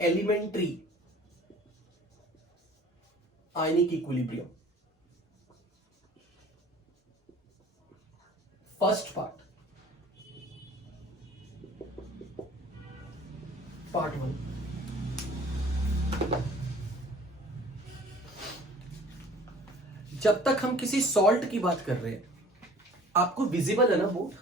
Elementary ionic equilibrium. First part, part 1। जब तक हम किसी सॉल्ट की बात कर रहे हैं, आपको विजिबल है ना बोर्ड?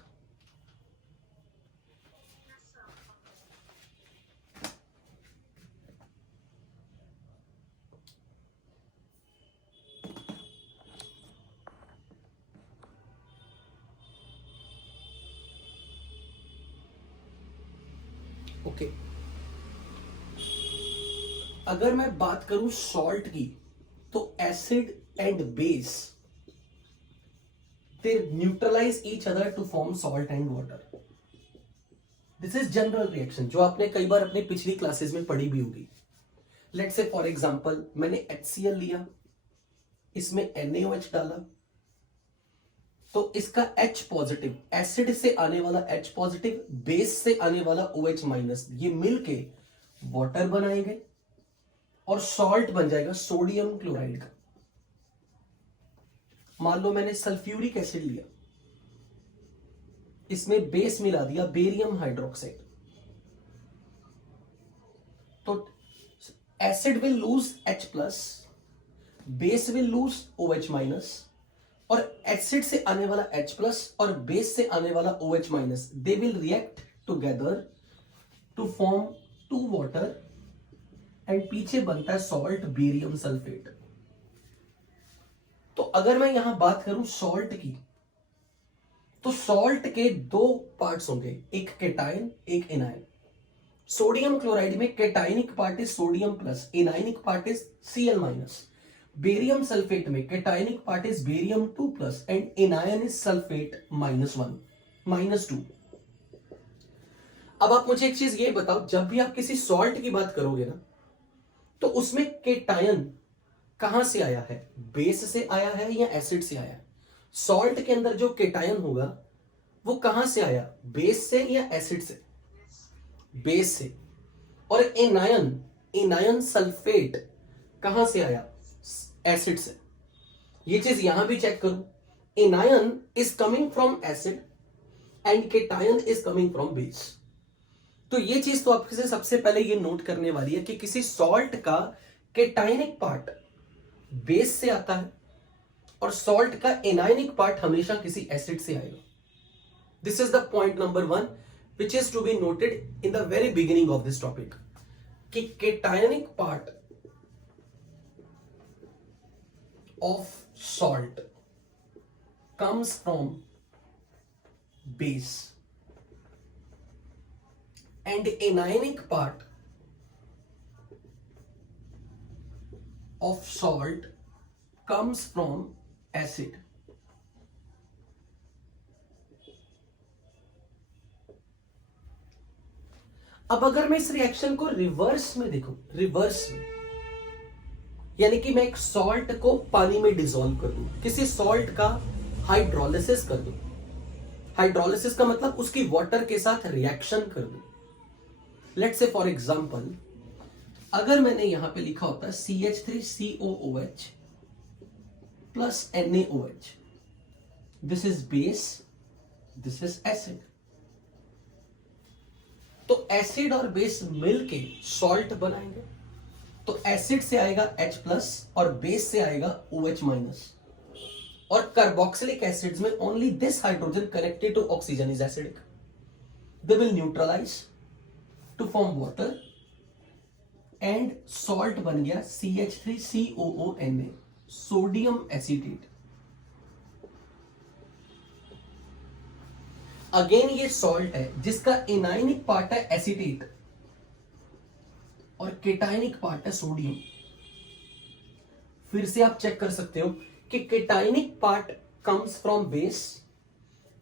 ओके। अगर मैं बात करूं सॉल्ट की, तो acid and base they neutralize each other to form salt and water. This is general reaction जो आपने कई बार अपने पिछली क्लासेस में पढ़ी भी होगी। लेट्स से फॉर एग्जांपल मैंने HCl लिया, इसमें NaOH डाला, तो इसका H पॉजिटिव, एसिड से आने वाला H पॉजिटिव, बेस से आने वाला OH माइनस, ये मिलके वाटर बनाएंगे और सॉल्ट बन जाएगा सोडियम क्लोराइड का। मान लो मैंने सल्फ्यूरिक एसिड लिया, इसमें बेस मिला दिया बेरियम हाइड्रोक्साइड, तो acid will lose H plus, base will lose OH minus, और एसिड से आने वाला H प्लस और बेस से आने वाला OH minus, they will react together to form 2 water and पीछे बनता है सॉल्ट बेरियम सल्फेट। तो अगर मैं यहां बात करूं सॉल्ट की, तो सॉल्ट के 2 पार्ट्स होंगे, एक केटायन एक एनायन। सोडियम क्लोराइड में cationic part is sodium plus, anionic part is Cl minus. Barium sulphate में cationic part is barium 2 plus and anion is sulphate -1 -2। अब आप मुझे एक चीज ये बताओ, जब भी आप किसी सॉल्ट की बात करोगे ना, तो उसमें केटायन कहां से आया है? बेस से आया है या एसिड से आया है? सॉल्ट के अंदर जो केटायन होगा वो कहां से आया? बेस से या एसिड से? बेस से। और एनायन सल्फेट कहां से आया? एसिड से। ये चीज यहां भी चेक करो, anion is coming from acid and cation is coming from base. तो ये चीज तो आपसे सबसे पहले ये नोट करने वाली है कि किसी सॉल्ट का केटायनिक पार्ट बेस से आता है और सॉल्ट का एनायनिक पार्ट हमेशा किसी एसिड से आएगा। This is the point number 1 which is to be noted in the very beginning of this topic, कि cationic part of salt comes from base and anionic part of salt comes from acid। अब अगर मैं इस reaction को reverse में देखूं, reverse में यानी कि मैं एक सॉल्ट को पानी में डिसॉल्व कर दूं, किसी सॉल्ट का हाइड्रोलिसिस कर दूं। हाइड्रोलिसिस का मतलब उसकी वाटर के साथ रिएक्शन कर दूं। लेट्स से फॉर एग्जांपल, अगर मैंने यहां पे लिखा होता है CH3COOH plus NaOH, this is base, this is acid. तो एसिड और बेस मिलके सॉल्ट बनाएंगे, तो एसिड से आएगा H प्लस और बेस से आएगा OH माइनस। और कार्बोक्सिलिक एसिड्स में only this hydrogen connected to oxygen is acidic, they will neutralize to form water and salt बन गया CH3COONA, सोडियम एसिटेट। अगेन ये सॉल्ट है जिसका एनायनिक पार्ट है एसिटेट और केटायनिक पार्ट है सोडियम। फिर से आप चेक कर सकते हो कि cationic part comes from base,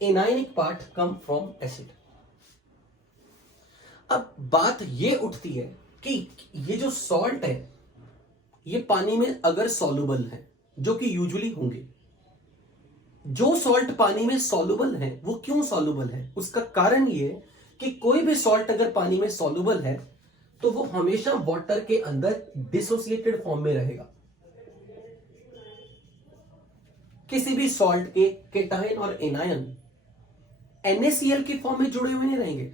anionic part come from acid. अब बात ये उठती है कि ये जो सॉल्ट है ये पानी में अगर सॉल्युबल है, जो कि यूजुअली होंगे, जो सॉल्ट पानी में सॉल्युबल है वो क्यों सॉल्युबल है? उसका कारण ये कि कोई भी सॉल्ट अगर पानी में सॉल्युबल है तो वो हमेशा वाटर के अंदर डिसोसिएटेड फॉर्म में रहेगा। किसी भी सॉल्ट के केटायन और एनायन NaCl की फॉर्म में जुड़े हुए नहीं रहेंगे।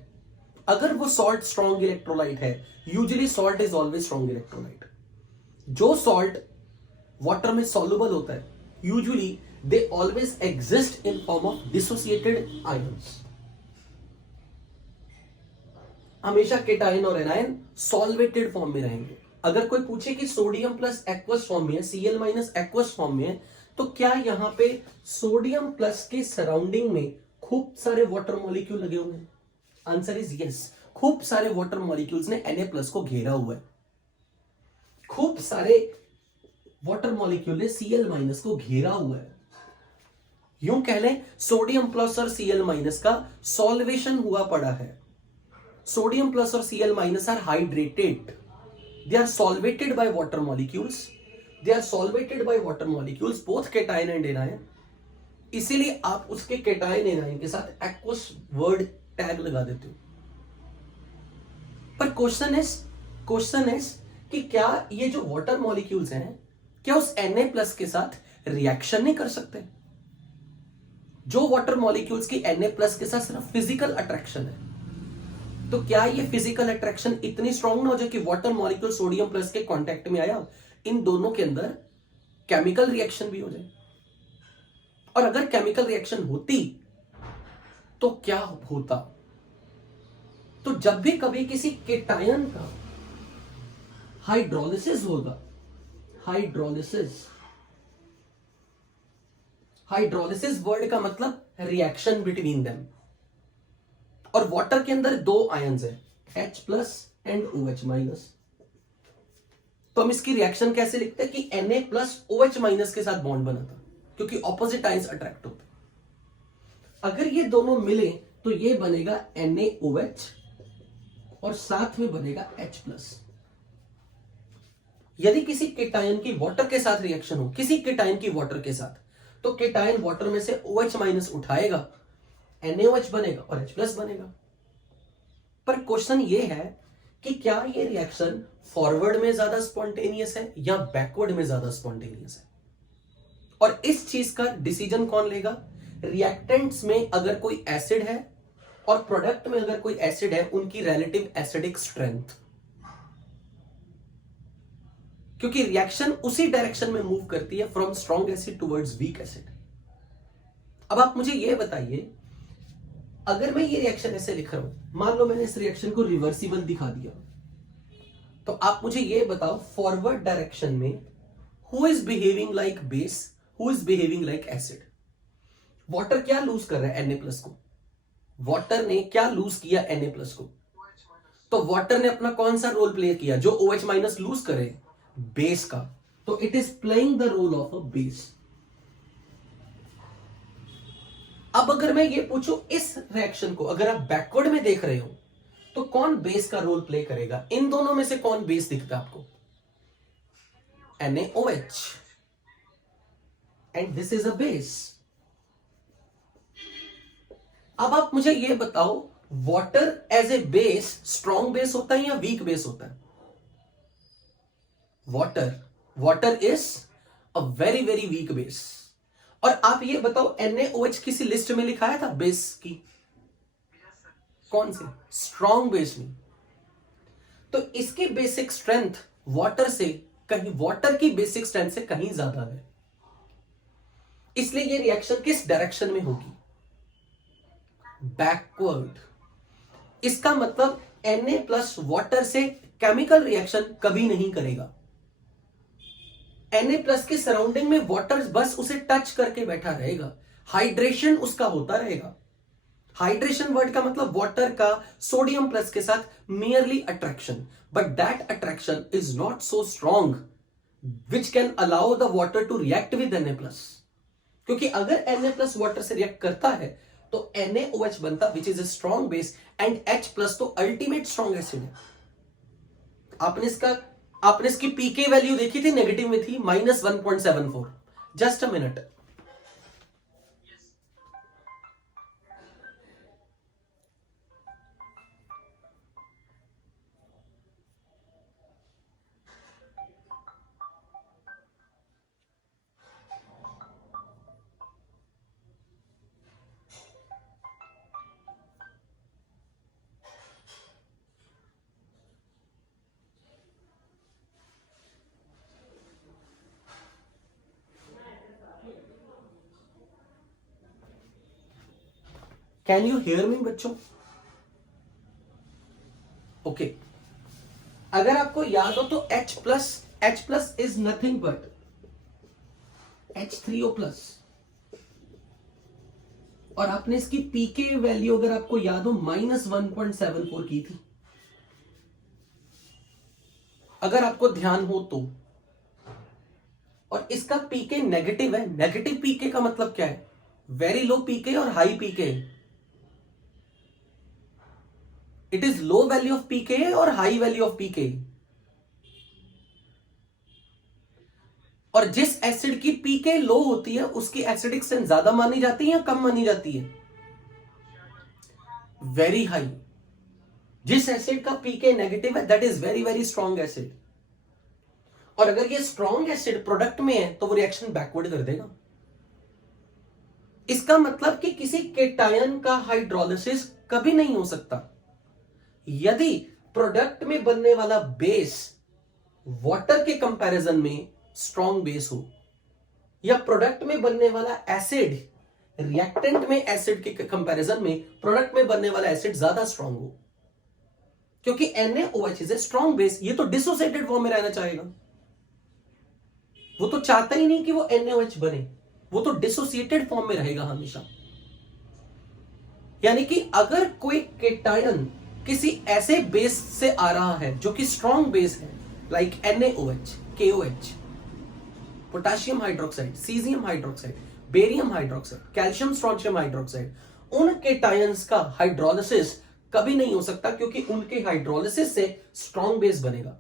अगर वो सॉल्ट स्ट्रॉन्ग इलेक्ट्रोलाइट है, usually salt is always strong electrolyte. जो सॉल्ट वाटर में सॉल्युबल होता है, usually they always exist in form of dissociated ions. हमेशा केटायन और एनायन सॉल्वेटेड फॉर्म में रहेंगे। अगर कोई पूछे कि सोडियम प्लस एक्वस फॉर्म में है, Cl माइनस एक्वस फॉर्म में है, तो क्या यहां पे सोडियम प्लस के सराउंडिंग में खूब सारे वाटर मॉलिक्यूल लगे हुए हैं? Answer is yes. खूब सारे वाटर मॉलिक्यूल्स ने Na+ को घेरा हुआ है। खूब सारे वाटर मॉलिक्यूल ने Cl- को घेरा हुआ है। यूं कह लें, सोडियम प्लस और Cl- का सॉल्वेशन हुआ पड़ा है। सोडियम प्लस और Cl- are hydrated, they are solvated by water molecules, they are solvated by water molecules both cation and anion। इसीलिए आप उसके केटायन एनायन के साथ एक्वस वर्ड टैग लगा देते हो। पर क्वेश्चन इज कि क्या ये जो वाटर मॉलिक्यूल्स हैं, क्या उस Na+ के साथ रिएक्शन नहीं कर सकते? जो वाटर मॉलिक्यूल्स की Na+ के साथ सिर्फ फिजिकल अट्रैक्शन है, तो क्या ये फिजिकल अट्रैक्शन इतनी स्ट्रांग ना हो जाए कि वाटर मॉलिक्यूल सोडियम प्लस के कांटेक्ट में आया, इन दोनों के अंदर केमिकल रिएक्शन भी हो जाए? और अगर केमिकल रिएक्शन होती तो क्या होता? तो जब भी कभी किसी केटायन का हाइड्रोलिसिस होगा, हाइड्रोलिसिस वर्ड का मतलब रिएक्शन बिटवीन देम, और वाटर के अंदर दो आयंस है, H+ एंड OH-। तो हम इसकी रिएक्शन कैसे लिखते हैं कि Na+ OH- के साथ बॉन्ड बना था, क्योंकि ऑपोजिट आयंस अट्रैक्ट होते। अगर ये दोनों मिले तो ये बनेगा NaOH और साथ में बनेगा H+। यदि किसी केटायन की वाटर के साथ रिएक्शन हो, किसी केटायन की वाटर के साथ, तो केटायन वाटर में से OH- उठाएगा, NaOH बनेगा और H+ बनेगा। पर क्वेश्चन ये है कि क्या ये रिएक्शन फॉरवर्ड में ज्यादा स्पॉन्टेनियस है या बैकवर्ड में ज्यादा स्पॉन्टेनियस है? और इस चीज का डिसीजन कौन लेगा? रिएक्टेंट्स में अगर कोई एसिड है और प्रोडक्ट में अगर कोई एसिड है, उनकी रिलेटिव एसिडिक स्ट्रेंथ, क्योंकि रिएक्शन उसी डायरेक्शन में मूव करती है, from strong acid towards weak acid. अब आप मुझे यह बताइए, अगर मैं ये रिएक्शन ऐसे लिख रहा हूं, मान लो मैंने इस रिएक्शन को रिवर्सिबल दिखा दिया, तो आप मुझे ये बताओ फॉरवर्ड डायरेक्शन में who is behaving like base, who is behaving like acid? Water क्या लूज कर रहा है Na+ को? वाटर ने क्या लूज किया Na+ को? तो वाटर ने अपना कौन सा रोल प्ले किया जो OH- लूज करे? बेस का। तो it is playing the role of a base. अब अगर मैं ये पूछूं, इस रिएक्शन को अगर आप बैकवर्ड में देख रहे हो तो कौन बेस का रोल प्ले करेगा? इन दोनों में से कौन बेस दिखता है आपको? NaOH, and this is a base. अब आप मुझे ये बताओ, water as a base strong base होता है या वीक बेस होता है? Water is a very very weak base. और आप ये बताओ, NaOH किसी लिस्ट में लिखाया था बेस की? कौन से? स्ट्रॉन्ग बेस में। तो इसकी बेसिक स्ट्रेंथ वाटर की बेसिक स्ट्रेंथ से कहीं ज्यादा है, इसलिए ये रिएक्शन किस डायरेक्शन में होगी? बैकवर्ड। इसका मतलब Na+ वाटर से केमिकल रिएक्शन कभी नहीं करेगा। Na+ के सराउंडिंग में वाटर बस उसे टच करके बैठा रहेगा, हाइड्रेशन उसका होता रहेगा। हाइड्रेशन वर्ड का मतलब वाटर का सोडियम प्लस के साथ merely attraction, but that attraction is not so strong which can allow the water to react with Na+। क्योंकि अगर Na+ वाटर से रिएक्ट करता है तो NaOH बनता, which is a strong base, and H+ तो अल्टीमेट स्ट्रॉन्ग एसिड है। आपने इसकी पीके वैल्यू देखी थी, नेगेटिव में थी -1.74। Just a minute. Can you hear me बच्चों? ओके, अगर आपको याद हो तो H plus is nothing but H3O plus, और आपने इसकी पीके वैल्यू अगर आपको याद हो -1.74 की थी, अगर आपको ध्यान हो तो। और इसका पीके नेगेटिव है। नेगेटिव पीके का मतलब क्या है? वेरी लो पीके और high pK. It is low value of pK और हाई वैल्यू ऑफ पीके। और जिस एसिड की पीके लो होती है उसकी एसिडिक स्ट्रेंथ ज्यादा मानी जाती है या कम मानी जाती है? Very high. जिस एसिड का पीके नेगेटिव है that is very very strong acid. और अगर ये स्ट्रॉन्ग एसिड प्रोडक्ट में है तो वो रिएक्शन बैकवर्ड कर देगा। इसका मतलब कि किसी केटायन का हाइड्रोलिसिस कभी नहीं हो सकता यदि प्रोडक्ट में बनने वाला बेस वाटर के कंपैरिजन में स्ट्रॉन्ग बेस हो, या प्रोडक्ट में बनने वाला एसिड रिएक्टेंट में एसिड के कंपैरिजन में प्रोडक्ट में बनने वाला एसिड ज्यादा स्ट्रॉन्ग हो। क्योंकि NaOH is a strong base. ये तो डिसोसिएटेड फॉर्म में रहना चाहेगा, वो तो चाहता ही नहीं कि वो NaOH बने, वो तो डिसोसिएटेड फॉर्म में रहेगा हमेशा। यानी कि अगर कोई केटायन किसी ऐसे बेस से आ रहा है जो कि स्ट्रॉन्ग बेस है, like NaOH, KOH, potassium hydroxide, caesium hydroxide, barium hydroxide, calcium strontium hydroxide, उन केटायंस का हाइड्रोलिसिस कभी नहीं हो सकता क्योंकि उनके हाइड्रोलिसिस से स्ट्रॉन्ग बेस बनेगा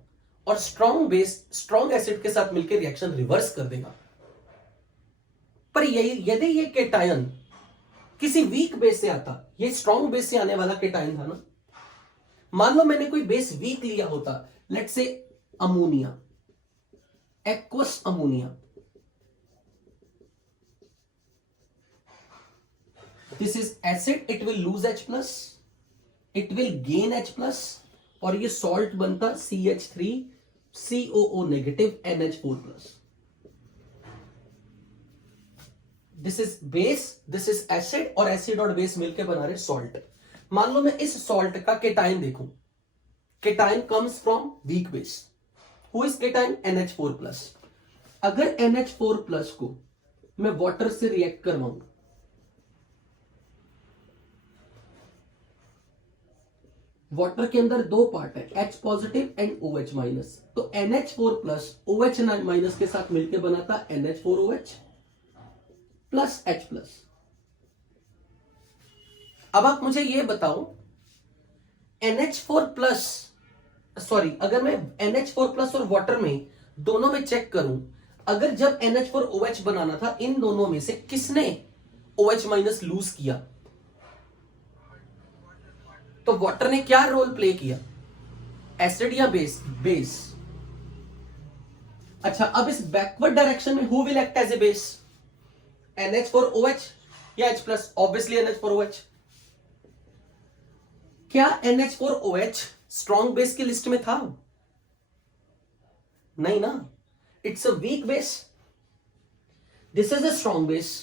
और स्ट्रॉन्ग बेस स्ट्रॉन्ग एसिड के साथ मिलकर रिएक्शन रिवर्स कर देगा। पर यदि ये केटायन किसी वीक बेस से आता, ये स्ट्रॉन्ग बेस से आने वाला केटायन था ना, मान लो मैंने कोई बेस वीक लिया होता, let's say ammonia, aqueous ammonia, this is acid, it will lose H plus, it will gain H plus, और ये सॉल्ट बनता CH3 COO negative NH4 plus. This is base, this is acid, और acid और base मिलकर बना रहे salt. मान लो मैं इस सॉल्ट का केटायन देखूं, cation comes from weak base, who is cation NH4 plus. अगर NH4 प्लस को मैं वाटर से रिएक्ट करवाऊं, वाटर के अंदर दो पार्ट है, H positive and OH minus, तो NH4 प्लस OH माइनस के साथ मिलकर बनाता NH4OH प्लस H प्लस। अब आप मुझे ये बताओ, NH4 प्लस, सॉरी, अगर मैं NH4 प्लस और वाटर में दोनों में चेक करूं, अगर जब NH4OH बनाना था, इन दोनों में से किसने OH माइनस लूज किया? तो वाटर ने क्या रोल प्ले किया, एसिड या बेस? बेस। अच्छा, अब इस बैकवर्ड डायरेक्शन में who will act as a base, NH4OH या H प्लस? Obviously NH4OH। क्या NH4OH स्ट्रॉन्ग बेस की लिस्ट में था? नहीं ना, it's a weak base, this is a strong base.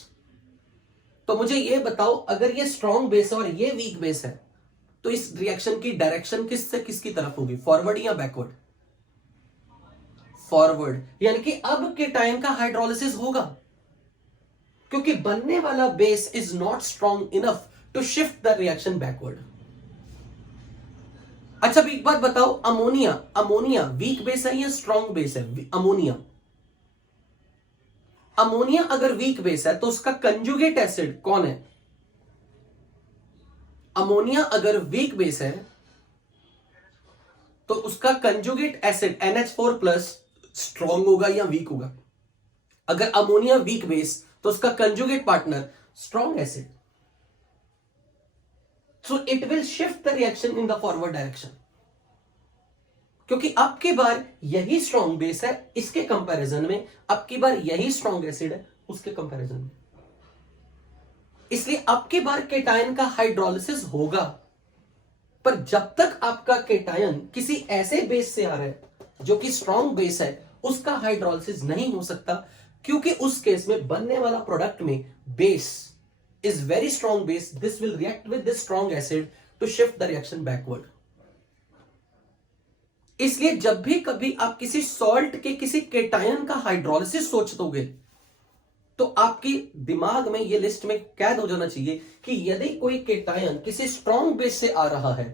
तो मुझे यह बताओ, अगर ये स्ट्रॉन्ग बेस है और ये वीक बेस है, तो इस रिएक्शन की डायरेक्शन किससे किसकी तरफ होगी, फॉरवर्ड या बैकवर्ड? फॉरवर्ड। यानी कि अब के टाइम का हाइड्रोलिसिस होगा क्योंकि बनने वाला base is not strong enough to shift the reaction backward. अच्छा, एक बात बताओ, अमोनिया, अमोनिया वीक बेस है या स्ट्रॉन्ग बेस है? अमोनिया, अमोनिया अगर वीक बेस है तो उसका कंजुगेट एसिड कौन है? अमोनिया अगर वीक बेस है तो उसका conjugate acid NH4 plus strong होगा या वीक होगा? अगर अमोनिया वीक बेस तो उसका conjugate partner strong acid, so it will shift the reaction in the forward direction, क्योंकि अब की बार यही स्ट्रॉन्ग बेस है इसके कंपैरिजन में, अब की बार यही स्ट्रॉन्ग एसिड है उसके कंपैरिजन में। इसलिए अब की बार केटायन का हाइड्रोलिसिस होगा, पर जब तक आपका केटायन किसी ऐसे बेस से आ रहा है जो कि स्ट्रॉन्ग बेस है, उसका हाइड्रोलिसिस नहीं हो सकता, क्योंकि उस केस में बनने वाला प्रोडक्ट में base is very strong base, this will react with this strong acid to shift the reaction backward. इसलिए जब भी कभी आप किसी सॉल्ट के किसी केटायन का हाइड्रोलिसिस सोचोगे तो आपकी दिमाग में ये लिस्ट में कैद हो जाना चाहिए कि यदि कोई केटायन किसी स्ट्रॉन्ग बेस से आ रहा है,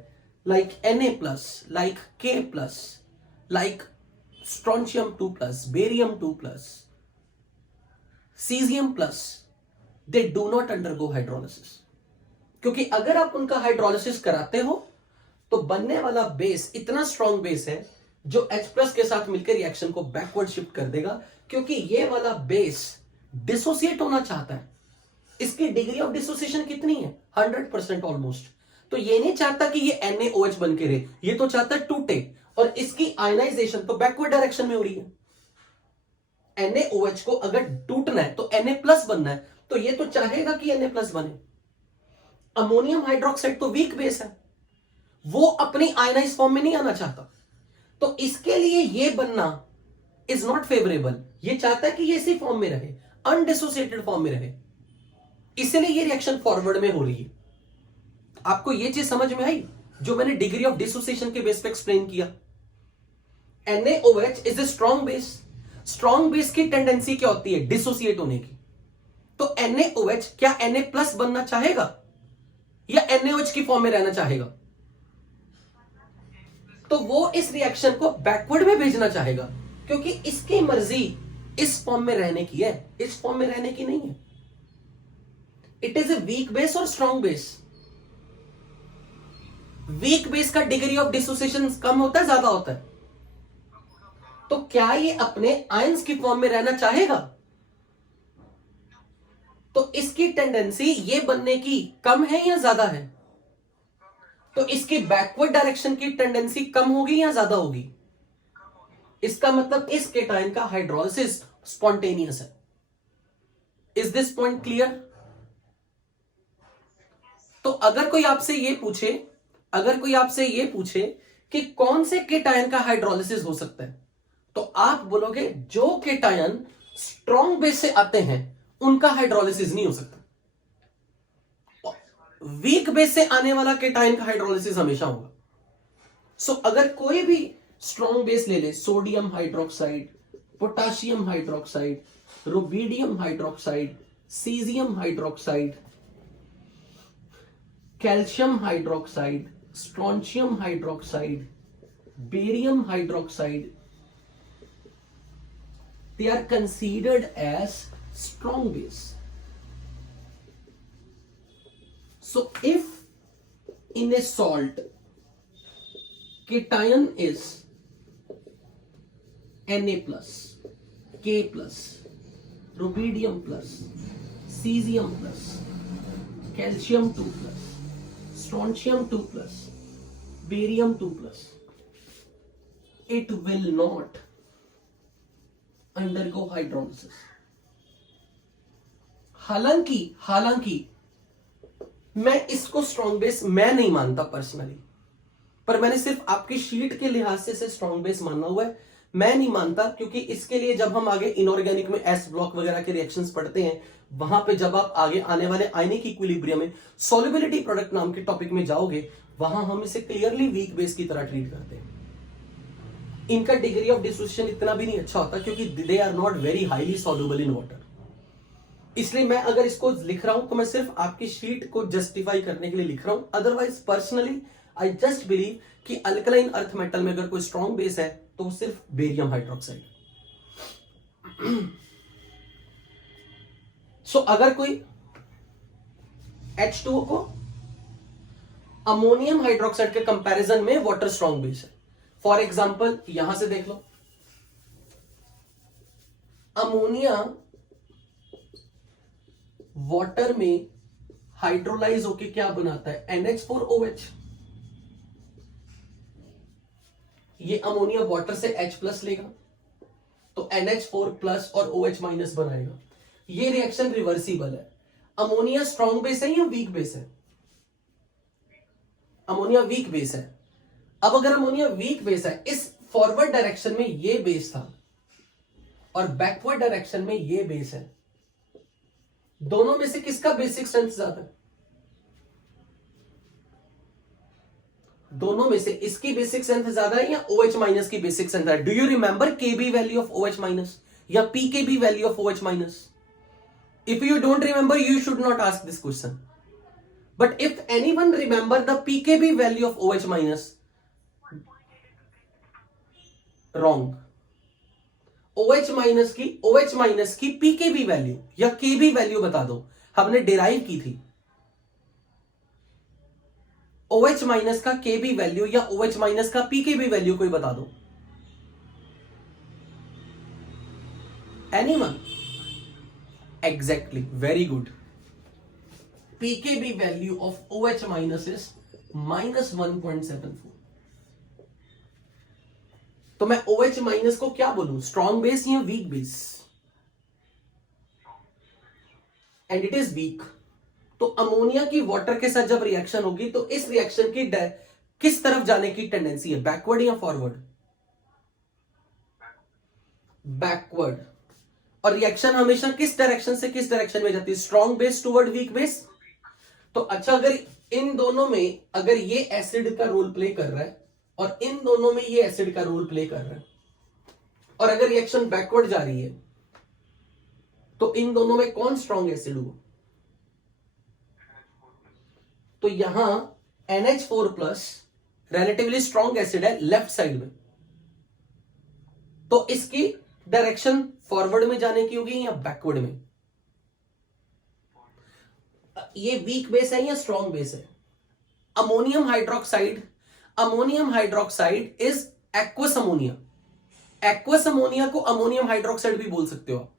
like Na+, like K+, like strontium 2+, barium 2+, caesium plus, they do not undergo hydrolysis. क्योंकि अगर आप उनका हाइड्रोलिसिस कराते हो तो बनने वाला बेस इतना स्ट्रॉन्ग बेस है जो H+ के साथ मिलकर रिएक्शन को बैकवर्ड शिफ्ट कर देगा, क्योंकि ये वाला बेस डिसोसिएट होना चाहता है. इसकी डिग्री ऑफ डिसोसिएशन कितनी है? 100% ऑलमोस्ट. तो ये नहीं चाहता कि ये NaOH बन के रहे, ये तो चाहता है टूटे, और इसकी आयनाइजेशन तो बैकवर्ड डायरेक्शन में हो रही है. NaOH को अगर टूटना है तो Na+ बनना है, तो ये तो चाहेगा कि Na+ बने. अमोनियम हाइड्रोक्साइड तो वीक बेस है, वो अपनी आयनाइज फॉर्म में नहीं आना चाहता, तो इसके लिए ये बनना इज नॉट फेवरेबल. ये चाहता है कि ये इसी फॉर्म में रहे, अनडिसोसिएटेड फॉर्म में रहे, इसलिए ये रिएक्शन फॉरवर्ड में हो रही है. आपको ये चीज समझ में आई जो मैंने डिग्री ऑफ डिसोसिएशन के बेस पे एक्सप्लेन किया? NaOH is a strong base. Strong base की टेंडेंसी क्या होती है? डिसोसिएट होने की. तो NaOH क्या Na+ बनना चाहेगा या NaOH की फॉर्म में रहना चाहेगा? तो वो इस रिएक्शन को बैकवर्ड में भेजना चाहेगा, क्योंकि इसकी मर्जी इस फॉर्म में रहने की है, इस फॉर्म में रहने की नहीं है. It is a week base और स्ट्रॉन्ग बेस. वीक बेस का डिग्री ऑफ डिसोसिएशन कम होता है, ज्यादा होता है? तो क्या ये अपने आयंस की फॉर्म में रहना चाहेगा? तो इसकी टेंडेंसी ये बनने की कम है या ज्यादा है? तो इसकी बैकवर्ड डायरेक्शन की टेंडेंसी कम होगी या ज्यादा होगी? इसका मतलब इस केटायन का हाइड्रोलिसिस स्पॉन्टेनियस है. Is this point clear? तो अगर कोई आपसे ये पूछे कि कौन से केटायन का हाइड्रोलिसिस हो सकता है, तो आप बोलोगे जो केटायन स्ट्रॉन्ग बेस से आते हैं उनका हाइड्रोलिसिस नहीं हो सकता. वीक बेस से आने वाला केटायन का हाइड्रोलिसिस हमेशा होगा. सो अगर कोई भी स्ट्रॉन्ग बेस ले ले, sodium hydroxide, potassium hydroxide, rubidium hydroxide, caesium hydroxide, calcium hydroxide, strontium hydroxide, barium hydroxide, they are considered as strong base. So if in a salt cation is Na+, K+, rubidium+, cesium+, calcium 2+, strontium 2+, barium 2+, it will not undergo hydrolysis. हालांकि मैं इसको strong base मैं नहीं मानता personally, पर मैंने सिर्फ आपकी शीट के लिहाज से इसे स्ट्रॉन्ग बेस मानना हुआ है. मैं नहीं मानता, क्योंकि इसके लिए जब हम आगे इनऑर्गेनिक में एस ब्लॉक वगैरह के रिएक्शंस पढ़ते हैं, वहां पे जब आप आगे आने वाले आयनिक इक्विलिब्रियम में सॉल्युबिलिटी प्रोडक्ट नाम के टॉपिक में जाओगे, वहां हम इसे क्लियरली वीक बेस की तरह ट्रीट करते हैं. इनका डिग्री ऑफ डिसोसिएशन इतना भी नहीं अच्छा होता, क्योंकि they are not very highly soluble in water. इसलिए मैं अगर इसको लिख रहा हूं तो मैं सिर्फ आपकी शीट को जस्टिफाई करने के लिए लिख रहा हूं. Otherwise personally I just believe कि अल्कलाइन अर्थ मेटल में अगर कोई स्ट्रॉन्ग बेस है तो वो सिर्फ बेरियम हाइड्रोक्साइड. सो अगर कोई H2O को अमोनियम हाइड्रोक्साइड के कंपैरिजन में वाटर स्ट्रॉन्ग बेस है, फॉर एग्जाम्पल यहां से देख लो, अमोनिया वाटर में हाइड्रोलाइज होके क्या बनाता है? NH4OH. ये अमोनिया वाटर से H+ लेगा तो NH4+ और OH- बनाएगा. ये रिएक्शन रिवर्सिबल है. अमोनिया स्ट्रॉन्ग बेस है या वीक बेस है? अमोनिया वीक बेस है. अब अगर अमोनिया वीक बेस है, इस फॉरवर्ड डायरेक्शन में ये बेस था और बैकवर्ड डायरेक्शन में ये बेस है, दोनों में से किसका बेसिक स्ट्रेंथ ज्यादा है? दोनों में से इसकी बेसिक स्ट्रेंथ ज्यादा है या OH माइनस की बेसिक स्ट्रेंथ है? Do you remember KB value of OH minus या PKB value of OH minus? If you don't remember, you should not ask this question. But if anyone remember the PKB value of OH minus, wrong. OH minus की PKB value या KB value बता दो, हमने derive की थी। OH minus का KB value या OH minus का PKB वैल्यू कोई बता दो। Anyone? Exactly, very good. PKB value of OH minus is -1.74. तो मैं OH माइनस को क्या बोलूं, स्ट्रॉन्ग बेस या weak base? And it is weak. तो अमोनिया की वाटर के साथ जब रिएक्शन होगी तो इस रिएक्शन की किस तरफ जाने की टेंडेंसी है, बैकवर्ड या फॉरवर्ड? बैकवर्ड। और रिएक्शन हमेशा किस डायरेक्शन से किस डायरेक्शन में जाती है, strong base toward weak base. तो अच्छा, अगर इन दोनों में अगर ये एसिड का रोल प्ले कर रहा है और इन दोनों में ये एसिड का रोल प्ले कर रहा है और अगर रिएक्शन बैकवर्ड जा रही है तो इन दोनों में कौन स्ट्रॉन्ग एसिड होगा? तो यहां NH4 plus relatively strong acid है लेफ्ट साइड में, तो इसकी डायरेक्शन फॉरवर्ड में जाने की होगी या बैकवर्ड में? ये वीक बेस है या स्ट्रॉन्ग बेस है? Ammonium hydroxide is aqueous ammonia. Aqueous ammonia को अमोनियम हाइड्रोक्साइड भी बोल सकते हो आप।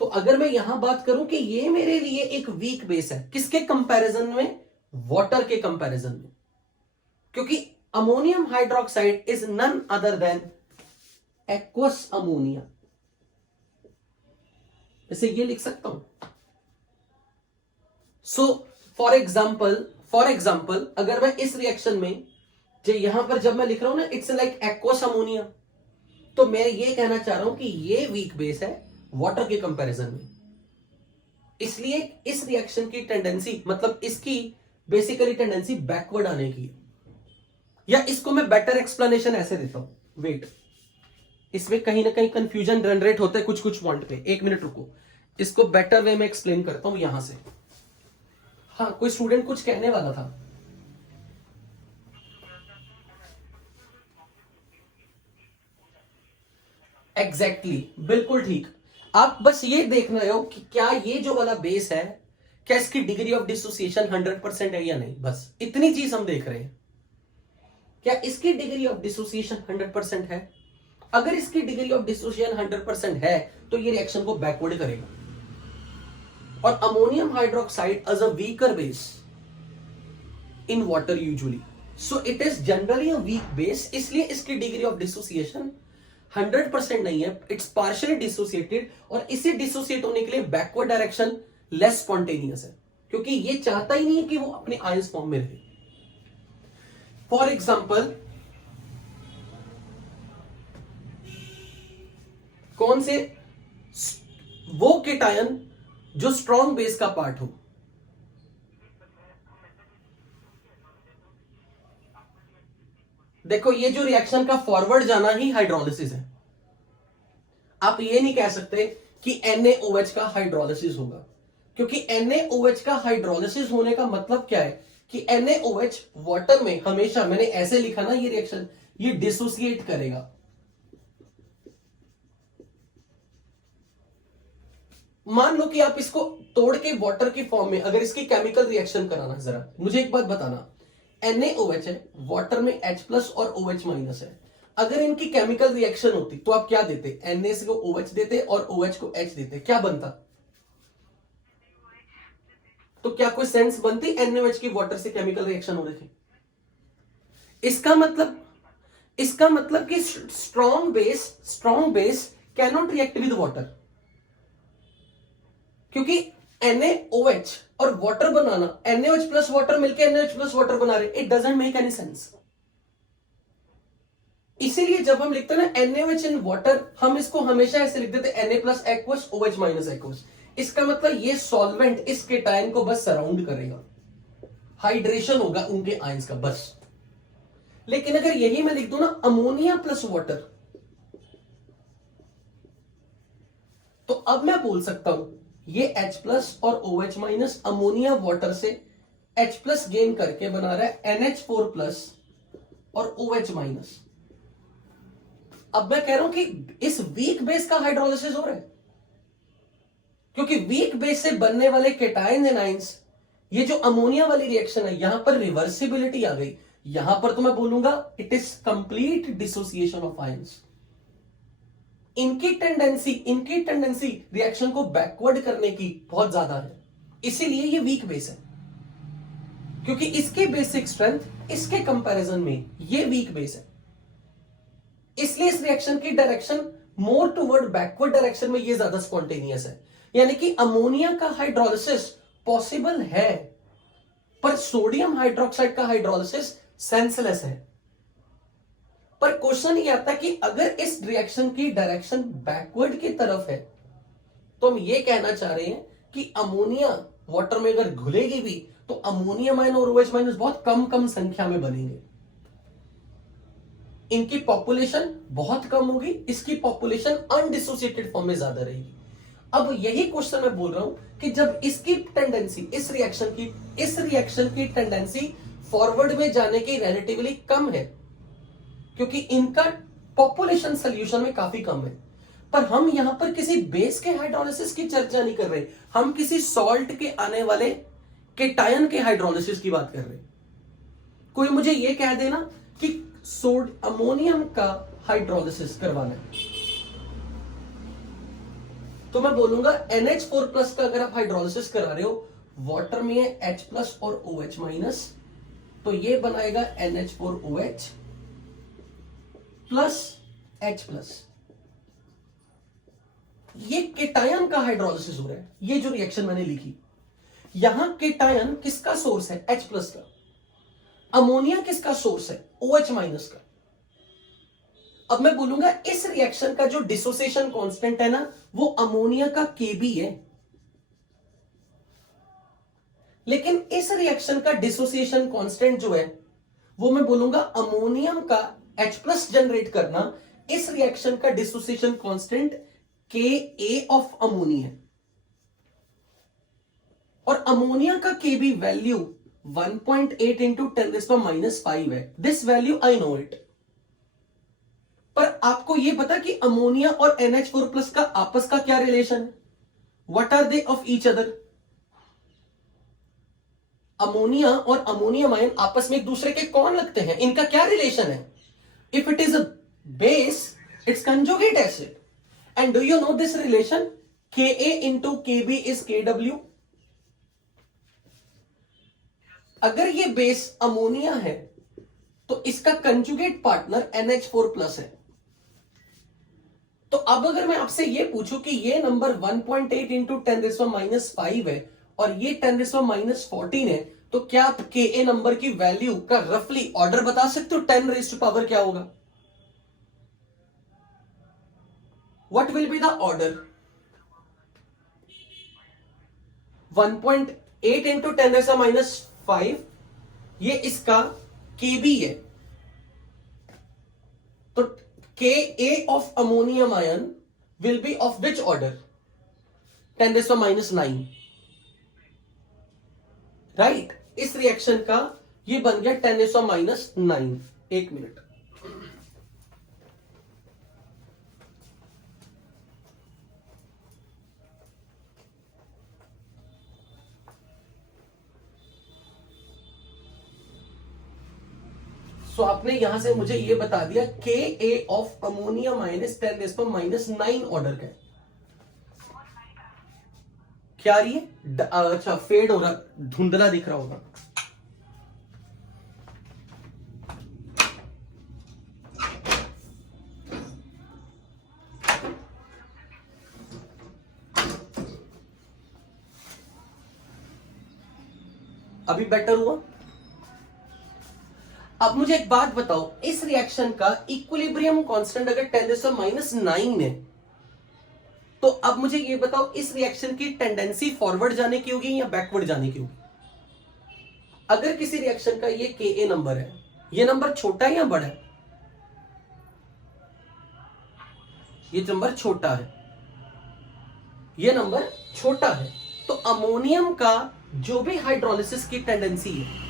तो अगर मैं यहां बात करूं कि ये मेरे लिए एक वीक बेस है, किसके कंपैरिजन में? वाटर के कंपैरिजन में, क्योंकि ammonium hydroxide is none other than aqueous ammonia. इसे ये लिख सकता हूं। सो फॉर एग्जाम्पल अगर मैं इस रिएक्शन में जो यहां पर जब मैं लिख रहा हूं ना, इट्स लाइक एक्वस अमोनिया, तो मैं ये कहना चाह रहा हूं कि ये वीक बेस है वाटर के कंपैरिजन में। इसलिए इस रिएक्शन की टेंडेंसी, मतलब इसकी बेसिकली टेंडेंसी बैकवर्ड आने की। या इसको मैं बेटर एक्सप्लेनेशन ऐसे देता हूं, वेट, इसमें कहीं ना कहीं कंफ्यूजन जनरेट होता है कुछ कुछ पॉइंट पे। एक मिनट रुको, इसको बेटर वे में एक्सप्लेन करता हूं यहां से। हाँ, कोई स्टूडेंट कुछ कहने वाला था। एग्जैक्टली, बिल्कुल ठीक। आप बस ये देख रहे हो कि क्या ये जो वाला बेस है, क्या इसकी डिग्री ऑफ डिसोसिएशन 100% है या नहीं, बस इतनी चीज हम देख रहे हैं। क्या इसकी डिग्री ऑफ डिसोसिएशन 100% है? अगर इसकी डिग्री ऑफ डिसोसिएशन 100% है तो ये रिएक्शन को बैकवर्ड करेगा। और ammonium hydroxide as a weaker base in water usually, so it is generally a weak base, इसलिए इसकी डिग्री ऑफ डिसोसिएशन 100% नहीं है, इट्स पार्शियली डिसोसिएटेड। और इसे डिसोसिएट होने के लिए बैकवर्ड डायरेक्शन लेस स्पॉन्टेनियस है, क्योंकि ये चाहता ही नहीं है कि वो अपने आयंस फॉर्म में रहे। फॉर एग्जाम्पल, कौन से वो केटायन जो स्ट्रॉन्ग बेस का पार्ट हो? देखो, ये जो रिएक्शन का फॉरवर्ड जाना ही हाइड्रोलिसिस है। आप ये नहीं कह सकते कि NaOH का हाइड्रोलिसिस होगा, क्योंकि NaOH का हाइड्रोलिसिस होने का मतलब क्या है कि NaOH वाटर में हमेशा, मैंने ऐसे लिखा ना, ये रिएक्शन ये डिसोसिएट करेगा। मान लो कि आप इसको तोड़ के वाटर की फॉर्म में अगर इसकी केमिकल रिएक्शन कराना, जरा मुझे एक बात बताना, NaOH है, वाटर में H प्लस और OH माइनस है, अगर इनकी केमिकल रिएक्शन होती तो आप क्या देते? Na को OH देते और OH को H देते, क्या बनता? तो क्या कोई सेंस बनती NaOH की वाटर से केमिकल रिएक्शन हो रही थी? इसका मतलब कि strong base can not react with water, क्योंकि NaOH और वाटर बनाना, NaOH प्लस वाटर मिलकर NaOH प्लस वाटर बना रहे, it doesn't make any sense. इसीलिए जब हम लिखते हैं ना NaOH इन वाटर, हम इसको हमेशा ऐसे लिख देते Na plus aqueous OH minus aqueous. इसका मतलब ये सॉल्वेंट इस केटायन को बस सराउंड करेगा, हाइड्रेशन होगा उनके आयंस का बस। लेकिन अगर यही मैं लिख दूं ना अमोनिया प्लस वाटर, तो अब मैं बोल सकता हूं ये H प्लस और OH माइनस अमोनिया वाटर से H प्लस गेन करके बना रहा है NH4 प्लस और OH माइनस। अब मैं कह रहा हूं कि इस वीक बेस का हाइड्रोलिसिस हो रहा है, क्योंकि वीक बेस से बनने वाले केटायन एंड आयंस, ये जो अमोनिया वाली रिएक्शन है यहां पर रिवर्सिबिलिटी आ गई। यहां पर तो मैं बोलूंगा it is complete dissociation of ions. इनकी टेंडेंसी रिएक्शन को बैकवर्ड करने की बहुत ज्यादा है, इसीलिए ये वीक बेस है, क्योंकि इसके बेसिक स्ट्रेंथ इसके कंपैरिजन में ये वीक बेस है। इसलिए इस रिएक्शन की डायरेक्शन मोर टुवर्ड बैकवर्ड डायरेक्शन में ये ज्यादा स्पॉन्टेनियस है। यानी कि अमोनिया का हाइड्रोलिसिस पॉसिबल है, पर सोडियम हाइड्रोक्साइड का हाइड्रोलिसिस सेंसलेस है। पर क्वेश्चन ये आता है कि अगर इस रिएक्शन की डायरेक्शन बैकवर्ड की तरफ है, तो हम ये कहना चाह रहे हैं कि अमोनिया वाटर में अगर घुलेगी भी तो अमोनियम आयन और OH माइनस बहुत कम संख्या में बनेंगे। इनकी पॉपुलेशन बहुत कम होगी, इसकी पॉपुलेशन अनडिसोसिएटेड फॉर्म में ज्यादा रहेगी। अब यही क्वेश्चन मैं बोल रहा हूं कि जब इसकी टेंडेंसी इस रिएक्शन की टेंडेंसी फॉरवर्ड में जाने की रिलेटिवली कम है, क्योंकि इनका पॉपुलेशन सोल्यूशन में काफी कम है। पर हम यहां पर किसी बेस के हाइड्रोलिसिस की चर्चा नहीं कर रहे, हम किसी सॉल्ट के आने वाले केटायन के हाइड्रोलिसिस की बात कर रहे हैं। कोई मुझे यह कह देना कि अमोनियम का हाइड्रोलिसिस करवाना है, तो मैं बोलूंगा NH4 प्लस का अगर आप हाइड्रोलिसिस करा रहे हो, वाटर में है H प्लस और OH माइनस, तो ये बनाएगा NH4OH प्लस H प्लस। ये केटायन का हाइड्रोलिसिस हो रहा है। ये जो रिएक्शन मैंने लिखी, यहां केटायन किसका सोर्स है? H प्लस का। अमोनिया किसका सोर्स है? OH माइनस का। अब मैं बोलूंगा इस रिएक्शन का जो डिसोसिएशन कांस्टेंट है ना, वो अमोनिया का Kb है, लेकिन इस रिएक्शन का डिसोसिएशन कांस्टेंट जो है वो मैं बोलूंगा अमोनियम का H प्लस जनरेट करना, इस रिएक्शन का dissociation constant Ka of ammonia, और अमोनिया का Kb वैल्यू 1.8 इंटू 10⁻⁵ है। This value I know it. पर आपको यह पता कि अमोनिया और NH4 प्लस का आपस का क्या रिलेशन है? What are they of each other? Ammonia और अमोनियम आयन आपस में एक दूसरे के कौन लगते हैं? इनका क्या रिलेशन है? If it is a base, it's conjugate acid. And do you know this relation? Ka into Kb is Kw। अगर ये बेस अमोनिया है तो इसका कंजुगेट पार्टनर NH4 प्लस है। तो अब अगर मैं आपसे ये पूछूं कि ये नंबर 1.8 इंटू 10⁻⁵ है और ये 10⁻14 है, तो क्या आप Ka नंबर की वैल्यू का रफली ऑर्डर बता सकते हो? 10 रेज़ टू पावर क्या होगा? What will be the order? 1.8 into 10⁻⁵, ये इसका Kb है, तो Ka of ammonium ion will be of which order? 10⁻⁹, right? इस रिएक्शन का ये बन गया 10⁻⁹। एक मिनट, सो आपने यहां से मुझे यह बता दिया Ka of ammonium ion is 10⁻⁹ order का। क्या आ रही है? अच्छा, फेड हो रहा, धुंधला दिख रहा होगा। अभी बेटर हुआ? अब मुझे एक बात बताओ, इस रिएक्शन का इक्विलिब्रियम कांस्टेंट अगर 10⁻⁹ है, तो अब मुझे ये बताओ, इस रिएक्शन की टेंडेंसी फॉरवर्ड जाने की होगी या बैकवर्ड जाने की होगी? अगर किसी रिएक्शन का ये Ka नंबर है, ये नंबर छोटा है या बड़ा है? ये नंबर छोटा है, ये नंबर छोटा है। तो अमोनियम का जो भी हाइड्रोलिसिस की टेंडेंसी है,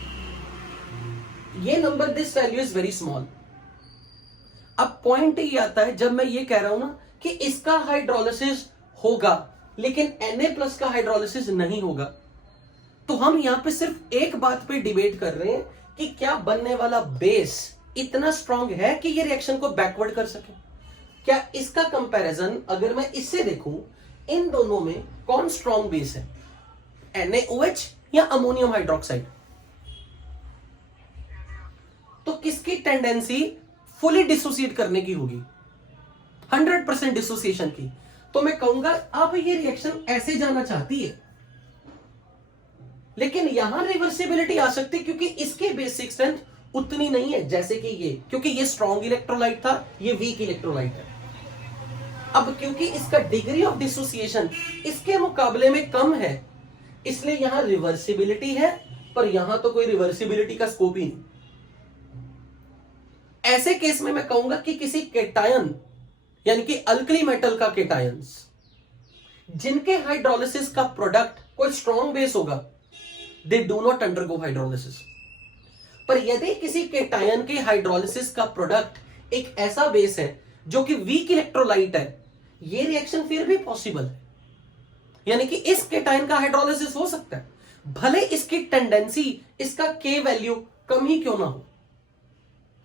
ये number, this value is very small. अब पॉइंट ये आता है, जब मैं ये कह रहा हूं ना कि इसका हाइड्रोलिसिस होगा लेकिन Na+ का हाइड्रोलिसिस नहीं होगा, तो हम यहां पे सिर्फ एक बात पे डिबेट कर रहे हैं कि क्या बनने वाला बेस इतना स्ट्रांग है कि ये रिएक्शन को बैकवर्ड कर सके। क्या इसका कंपैरिजन अगर मैं इससे देखूं, इन दोनों में कौन स्ट्रांग बेस है, NaOH या अमोनियम हाइड्रोक्साइड? तो किसकी टेंडेंसी फुली डिसोसिएट करने की होगी? 100% डिसोसिएशन की। तो मैं कहूंगा अब ये रिएक्शन ऐसे जाना चाहती है, लेकिन यहां रिवर्सिबिलिटी आ सकती है क्योंकि इसके बेसिक स्ट्रेंथ उतनी नहीं है जैसे कि ये, क्योंकि ये स्ट्रॉन्ग इलेक्ट्रोलाइट था, ये वीक इलेक्ट्रोलाइट है। अब क्योंकि इसका डिग्री ऑफ डिसोसिएशन इसके मुकाबले में कम है, इसलिए यहां रिवर्सिबिलिटी है, पर यहां तो कोई रिवर्सिबिलिटी का स्कोप ही नहीं। ऐसे केस में मैं कहूंगा कि किसी केटायन यानी कि अल्कली मेटल का केटायंस जिनके हाइड्रोलिसिस का प्रोडक्ट कोई स्ट्रॉन्ग बेस होगा, they do not undergo hydrolysis. पर यदि किसी केटायन के हाइड्रोलिसिस का प्रोडक्ट एक ऐसा बेस है जो कि वीक इलेक्ट्रोलाइट है, ये रिएक्शन फिर भी पॉसिबल है। यानी कि इस केटायन का हाइड्रोलिसिस हो सकता है, भले इसकी टेंडेंसी, इसका K वैल्यू कम ही क्यों ना हो।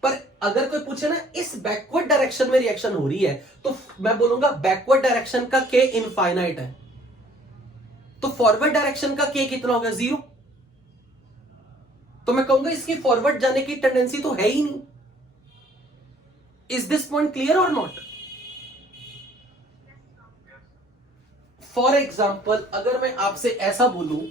पर अगर कोई पूछे ना इस बैकवर्ड डायरेक्शन में रिएक्शन हो रही है, तो मैं बोलूंगा बैकवर्ड डायरेक्शन का K इनफाइनाइट है, तो फॉरवर्ड डायरेक्शन का K कितना होगा? 0। तो मैं कहूंगा इसकी फॉरवर्ड जाने की टेंडेंसी तो है ही नहीं। इज दिस पॉइंट क्लियर और नॉट? फॉर एग्जाम्पल, अगर मैं आपसे ऐसा बोलूं,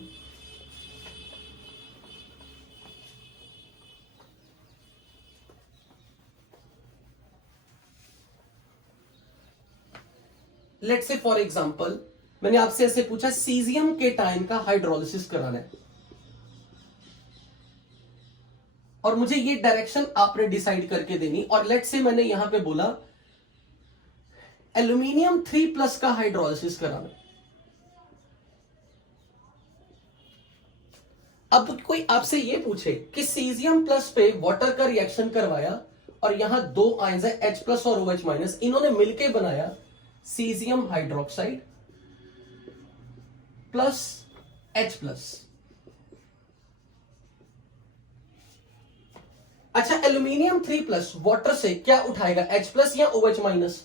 लेट्स से फॉर एग्जाम्पल मैंने आपसे ऐसे पूछा सीजियम केटायन का हाइड्रोलिसिस कराना है, और मुझे ये डायरेक्शन आपने डिसाइड करके देनी, और लेट्स से मैंने यहां पे बोला एल्यूमिनियम 3+ का हाइड्रोलिसिस कराना। अब कोई आपसे ये पूछे कि सीजियम प्लस पे वाटर का रिएक्शन करवाया और यहां 2 आयंस है H+ और OH-, इन्होंने मिलके बनाया सीजियम हाइड्रोक्साइड प्लस H+। अच्छा, एल्यूमिनियम 3+ वाटर से क्या उठाएगा, H+ या OH-?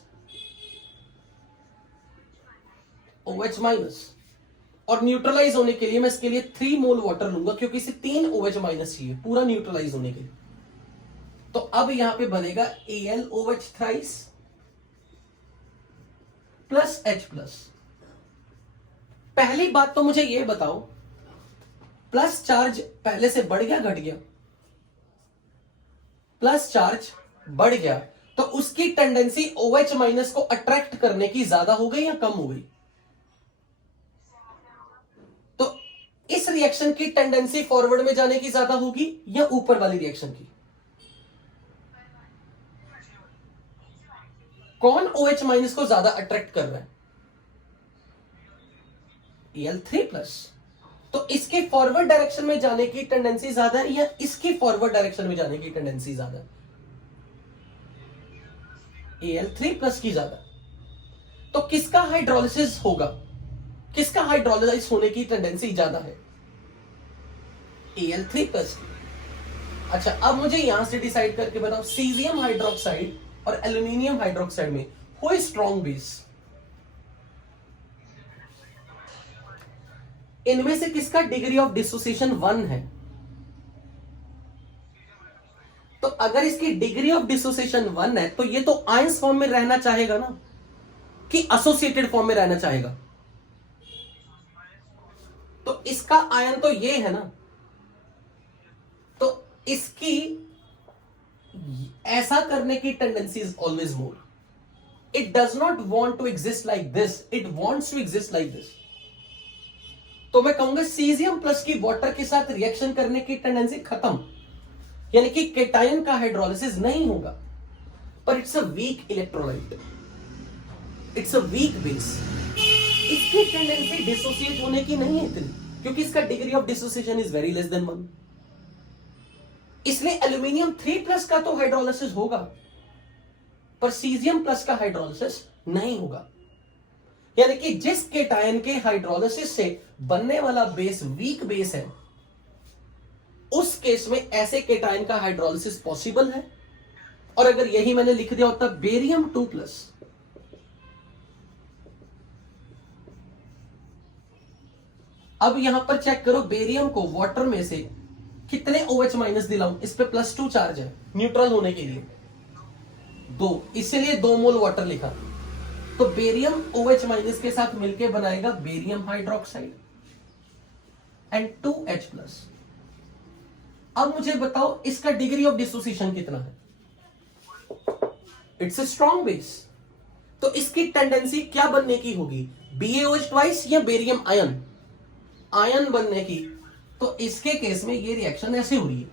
OH-। और न्यूट्रलाइज होने के लिए मैं इसके लिए 3 मोल वाटर लूंगा, क्योंकि इसे 3 OH- चाहिए पूरा न्यूट्रलाइज होने के लिए। तो अब यहां पे बनेगा AlOH थ्राइस प्लस H+। पहली बात तो मुझे यह बताओ, प्लस चार्ज पहले से बढ़ गया घट गया? प्लस चार्ज बढ़ गया, तो उसकी टेंडेंसी OH- को अट्रैक्ट करने की ज्यादा हो गई या कम हो गई? तो इस रिएक्शन की टेंडेंसी फॉरवर्ड में जाने की ज्यादा होगी या ऊपर वाली रिएक्शन की? कौन OH- को ज्यादा अट्रैक्ट कर रहा है? Al3+। तो इसके फॉरवर्ड डायरेक्शन में जाने की टेंडेंसी ज्यादा है या इसकी फॉरवर्ड डायरेक्शन में जाने की टेंडेंसी ज्यादा है? Al3+ की ज्यादा। तो किसका हाइड्रोलिसिस होगा, किसका हाइड्रोलाइज होने की टेंडेंसी ज्यादा है? Al3+ की। अच्छा, अब मुझे यहां से डिसाइड करके बताओ, सीजियम हाइड्रोक्साइड और एल्यूमिनियम हाइड्रोक्साइड में कोई स्ट्रॉन्ग बेस, इनमें से किसका डिग्री ऑफ डिसोसिएशन 1 है? तो अगर इसकी डिग्री ऑफ डिसोसिएशन 1 है, तो ये तो आयंस फॉर्म में रहना चाहेगा ना, कि एसोसिएटेड फॉर्म में रहना चाहेगा? तो इसका आयन तो ये है ना, तो इसकी ऐसा करने की tendency is always more. It does not want to exist like this, it wants to exist like this. तो मैं कहूंगा सीजियम प्लस की वाटर के साथ रिएक्शन करने की टेंडेंसी खत्म, यानी कि केटायन का हाइड्रोलिसिस नहीं होगा। पर it's a weak electrolyte, it's a weak base, इसकी टेंडेंसी डिसोसिएट होने की नहीं है इतनी, क्योंकि इसका degree of dissociation is very less than 1। इसलिए एल्यूमिनियम 3+ का तो हाइड्रोलिसिस होगा, पर सीजियम प्लस का हाइड्रोलिसिस नहीं होगा। यानी कि जिस केटायन के हाइड्रोलिसिस से बनने वाला बेस वीक बेस है, उस केस में ऐसे केटायन का हाइड्रोलिसिस पॉसिबल है। और अगर यही मैंने लिख दिया होता बेरियम 2+, अब यहां पर चेक करो, बेरियम को वाटर में से कितने OH- दिलाऊं, इस पे +2 चार्ज है न्यूट्रल होने के लिए, 2, इसलिए 2 मोल वाटर लिखा। तो बेरियम OH- के साथ मिलकर बनाएगा बेरियम हाइड्रोक्साइड एंड 2H+। अब मुझे बताओ इसका डिग्री ऑफ डिसोसिएशन कितना है? इट्स अ स्ट्रॉन्ग बेस, तो इसकी टेंडेंसी क्या बनने की होगी, BaOH ट्वाइस या बेरियम आयन, आयन बनने की। तो इसके केस में ये रिएक्शन ऐसे हो रही है,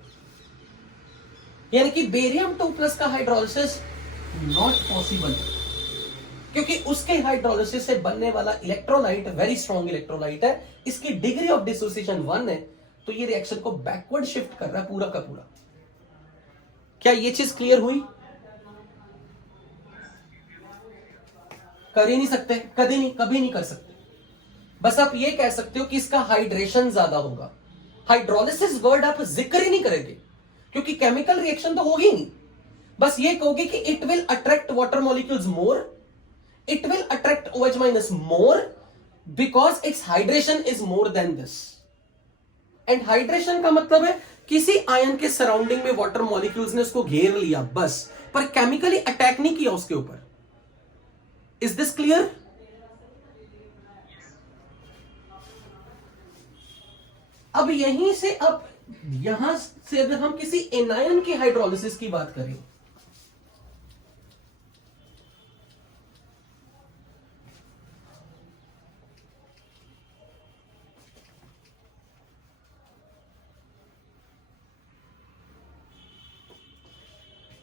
यानी कि बेरियम 2+ का हाइड्रोलिसिस नॉट पॉसिबल, क्योंकि उसके हाइड्रोलिसिस से बनने वाला इलेक्ट्रोलाइट वेरी स्ट्रॉन्ग इलेक्ट्रोलाइट है, इसकी डिग्री ऑफ डिसोसिएशन 1 है, तो ये रिएक्शन को बैकवर्ड शिफ्ट कर रहा है पूरा का पूरा। क्या ये चीज क्लियर हुई? कर ही नहीं सकते, कभी नहीं, कभी नहीं कर सकते। बस आप ये कह सकते हो कि इसका हाइड्रेशन ज्यादा होगा। हाइड्रोलिसिस वर्ड आप जिक्र ही नहीं करेंगे, क्योंकि केमिकल रिएक्शन तो होगी नहीं। बस ये कहोगे कि it will attract water molecules more, it will attract OH- more because its hydration is more than this। and hydration का मतलब है किसी आयन के सराउंडिंग में वाटर मॉलिक्यूल्स ने उसको घेर लिया बस, पर केमिकली अटैक नहीं किया उसके ऊपर। Is this clear? अब यहीं से, अब यहां से अगर हम किसी एनायन की हाइड्रोलिसिस की बात करें,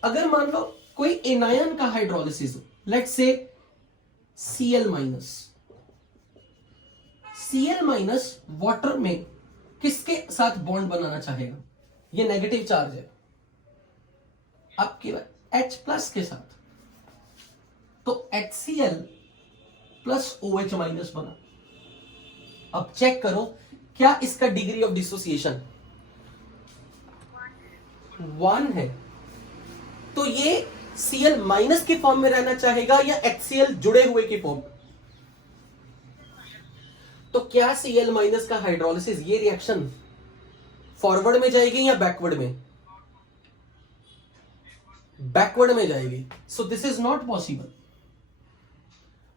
अगर मान लो कोई एनायन का हाइड्रोलिसिस हो, let's say Cl-, Cl- water में किसके साथ बॉन्ड बनाना चाहेगा, ये नेगेटिव चार्ज है, आपके H+ के साथ, तो HCl प्लस OH- बना। अब चेक करो क्या इसका डिग्री ऑफ डिसोसिएशन 1 है, तो ये Cl- के फॉर्म में रहना चाहेगा या HCl जुड़े हुए की फॉर्म? तो क्या Cl- का हाइड्रोलिसिस, ये रिएक्शन फॉरवर्ड में जाएगी या बैकवर्ड में? बैकवर्ड में जाएगी। सो दिस इज नॉट पॉसिबल।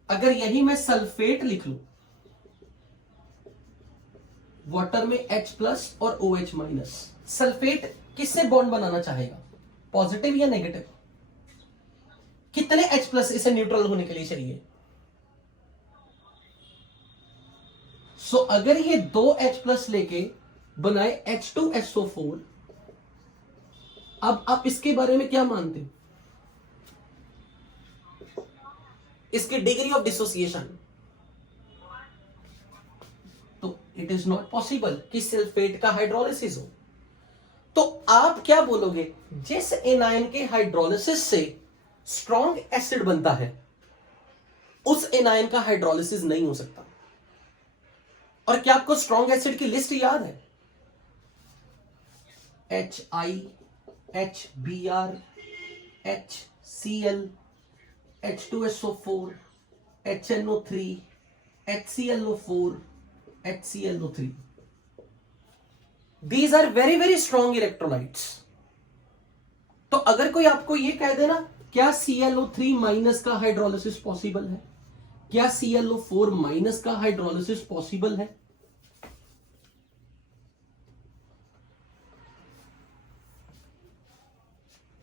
अगर यही मैं सल्फेट लिख लूं, वाटर में H+ और OH-, सल्फेट किससे बॉन्ड बनाना चाहेगा, पॉजिटिव या नेगेटिव? कितने H+ इसे न्यूट्रल होने के लिए चाहिए? सो अगर ये 2 H+ लेके बनाए H2SO4, अब आप इसके बारे में क्या मानते हो, इसकी डिग्री ऑफ डिसोसिएशन? तो इट इज नॉट पॉसिबल कि सल्फेट का हाइड्रोलिसिस हो। तो आप क्या बोलोगे, जिस एनायन के हाइड्रोलिसिस से स्ट्रॉन्ग एसिड बनता है, उस एनायन का हाइड्रोलिसिस नहीं हो सकता। और क्या आपको स्ट्रॉन्ग एसिड की लिस्ट याद है? HI, HBr, HCl, H2SO4, HNO3, HClO4, HClO3। These are very very strong electrolytes। तो अगर कोई आपको ये कह देना क्या ClO3- का हाइड्रोलिसिस पॉसिबल है, क्या ClO4- का हाइड्रोलिसिस पॉसिबल है?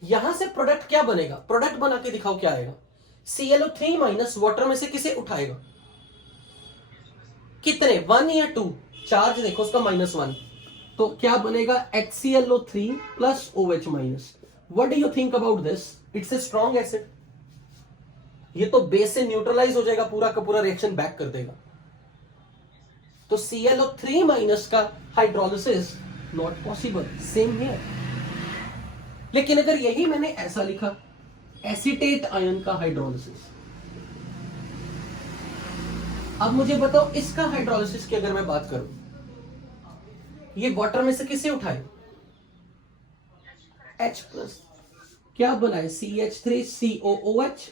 यहां से प्रोडक्ट क्या बनेगा, प्रोडक्ट बना के दिखाओ क्या आएगा। ClO3 माइनस वाटर में से किसे उठाएगा? कितने, 1 या 2? चार्ज देखो उसका -1, तो क्या बनेगा? HClO3 plus OH minus. What do you think about this? It's a strong acid, ये तो बेस से न्यूट्रलाइज हो जाएगा, पूरा का पूरा रिएक्शन बैक कर देगा। तो ClO3 माइनस का hydrolysis not possible, same here. लेकिन अगर यही मैंने ऐसा लिखा, एसीटेट आयन का हाइड्रोलिसिस, अब मुझे बताओ इसका हाइड्रोलिसिस की अगर मैं बात करूं, ये वाटर में से किसे उठाए? H प्लस, क्या बनाए? CH3COOH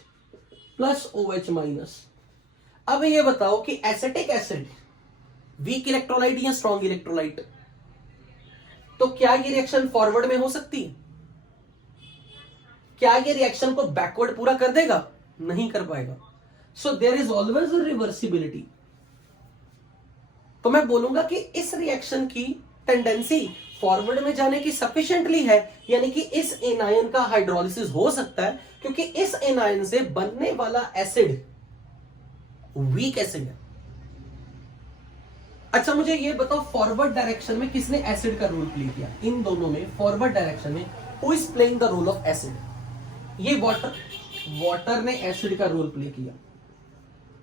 plus OH minus. अब ये बताओ कि एसिटिक एसिड वीक इलेक्ट्रोलाइट या स्ट्रॉन्ग इलेक्ट्रोलाइट? तो क्या ये रिएक्शन फॉरवर्ड में हो सकती है? क्या ये रिएक्शन को बैकवर्ड पूरा कर देगा? नहीं कर पाएगा। So there is always a reversibility. तो मैं बोलूंगा कि इस रिएक्शन की टेंडेंसी फॉरवर्ड में जाने की सफिशिएंटली है, यानी कि इस एनायन का हाइड्रोलिसिस हो सकता है, क्योंकि इस एनायन से बनने वाला एसिड वीक एसिड है। अच्छा मुझे ये बताओ, फॉरवर्ड डायरेक्शन में किसने एसिड का रोल प्ले किया? इन दोनों में फॉरवर्ड डायरेक्शन में who is playing the role of acid? ये वाटर ने एसिड का रोल प्ले किया,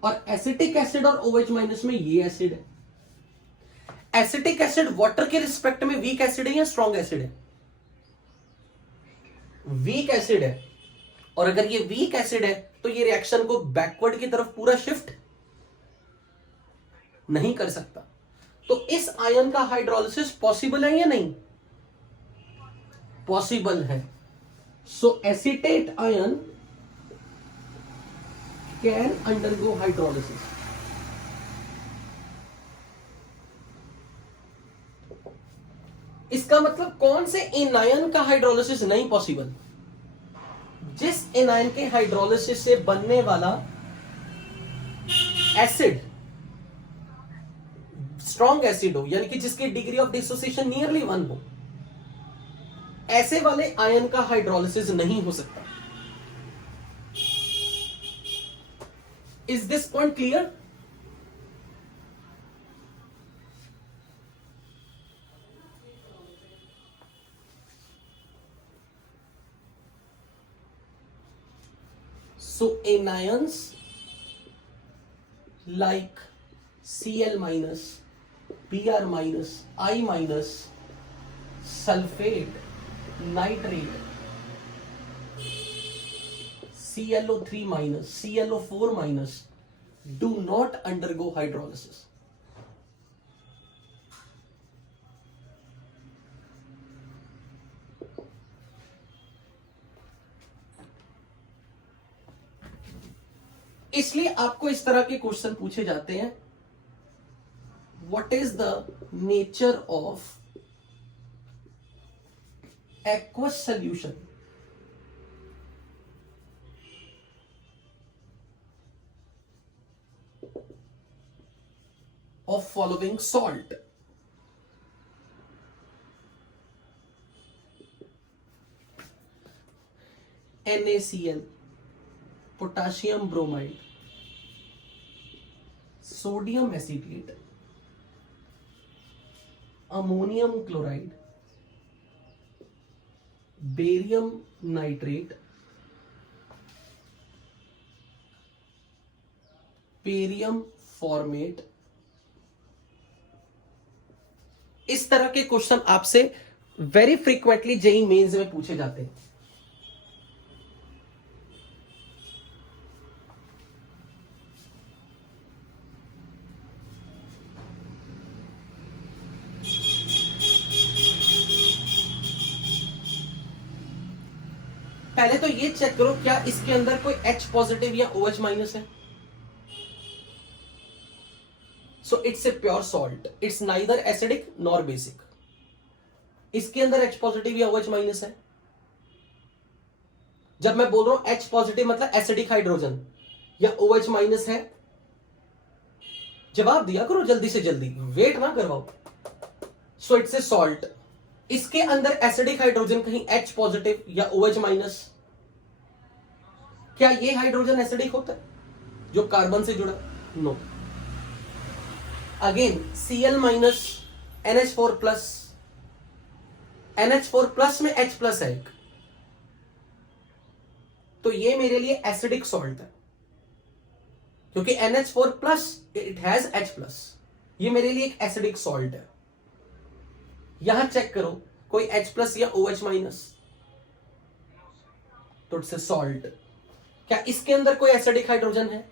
और एसिटिक एसिड और OH माइनस में ये एसिड है। एसिटिक एसिड वाटर के रिस्पेक्ट में वीक एसिड है या स्ट्रॉन्ग एसिड है? वीक एसिड है। और अगर ये वीक एसिड है तो ये रिएक्शन को बैकवर्ड की तरफ पूरा शिफ्ट नहीं कर सकता। तो इस आयन का हाइड्रोलिसिस पॉसिबल है या नहीं? पॉसिबल है। So acetate ion can undergo hydrolysis. इसका मतलब कौन से एनायन का हाइड्रोलिसिस नहीं पॉसिबल? जिस एनायन के हाइड्रोलिसिस से बनने वाला एसिड स्ट्रॉन्ग एसिड हो, यानी कि जिसकी डिग्री ऑफ डिसोसिएशन नियरली 1 हो, ऐसे वाले आयन का हाइड्रोलिसिस नहीं हो सकता। Is this point clear? So anions like Cl minus, Br minus, I minus, sulfate, nitrate, ClO3 minus, ClO4 minus do not undergo hydrolysis. इसलिए आपको इस तरह के क्वेश्चन पूछे जाते हैं, what is the nature of aqueous solution of following salt? NaCl, potassium bromide, sodium acetate, ammonium chloride, barium nitrate, barium format. इस तरह के क्वेश्चन आपसे वेरी फ्रीक्वेंटली जेईई मेंस में पूछे जाते हैं। पहले तो ये चेक करो क्या इसके अंदर कोई H पॉजिटिव या OH माइनस है। So it's a pure salt, it's neither acidic nor basic. इसके अंदर H पॉजिटिव या OH माइनस है। जब मैं बोल रहा हूं H पॉजिटिव मतलब एसिडिक हाइड्रोजन, या OH माइनस है, जवाब दिया करो जल्दी से जल्दी, वेट ना करवाओ। So it's a salt. इसके अंदर एसिडिक हाइड्रोजन कहीं H पॉजिटिव या OH माइनस? क्या ये हाइड्रोजन एसिडिक होता है जो कार्बन से जुड़ा? No. Again Cl minus NH4 plus, NH4 plus में H प्लस है एक, तो ये मेरे लिए एसिडिक सॉल्ट है क्योंकि NH4 plus it has H plus, ये मेरे लिए एक एसिडिक सॉल्ट है। यहां चेक करो कोई H प्लस या OH माइनस, तो इट्स सॉल्ट। क्या इसके अंदर कोई एसिडिक हाइड्रोजन है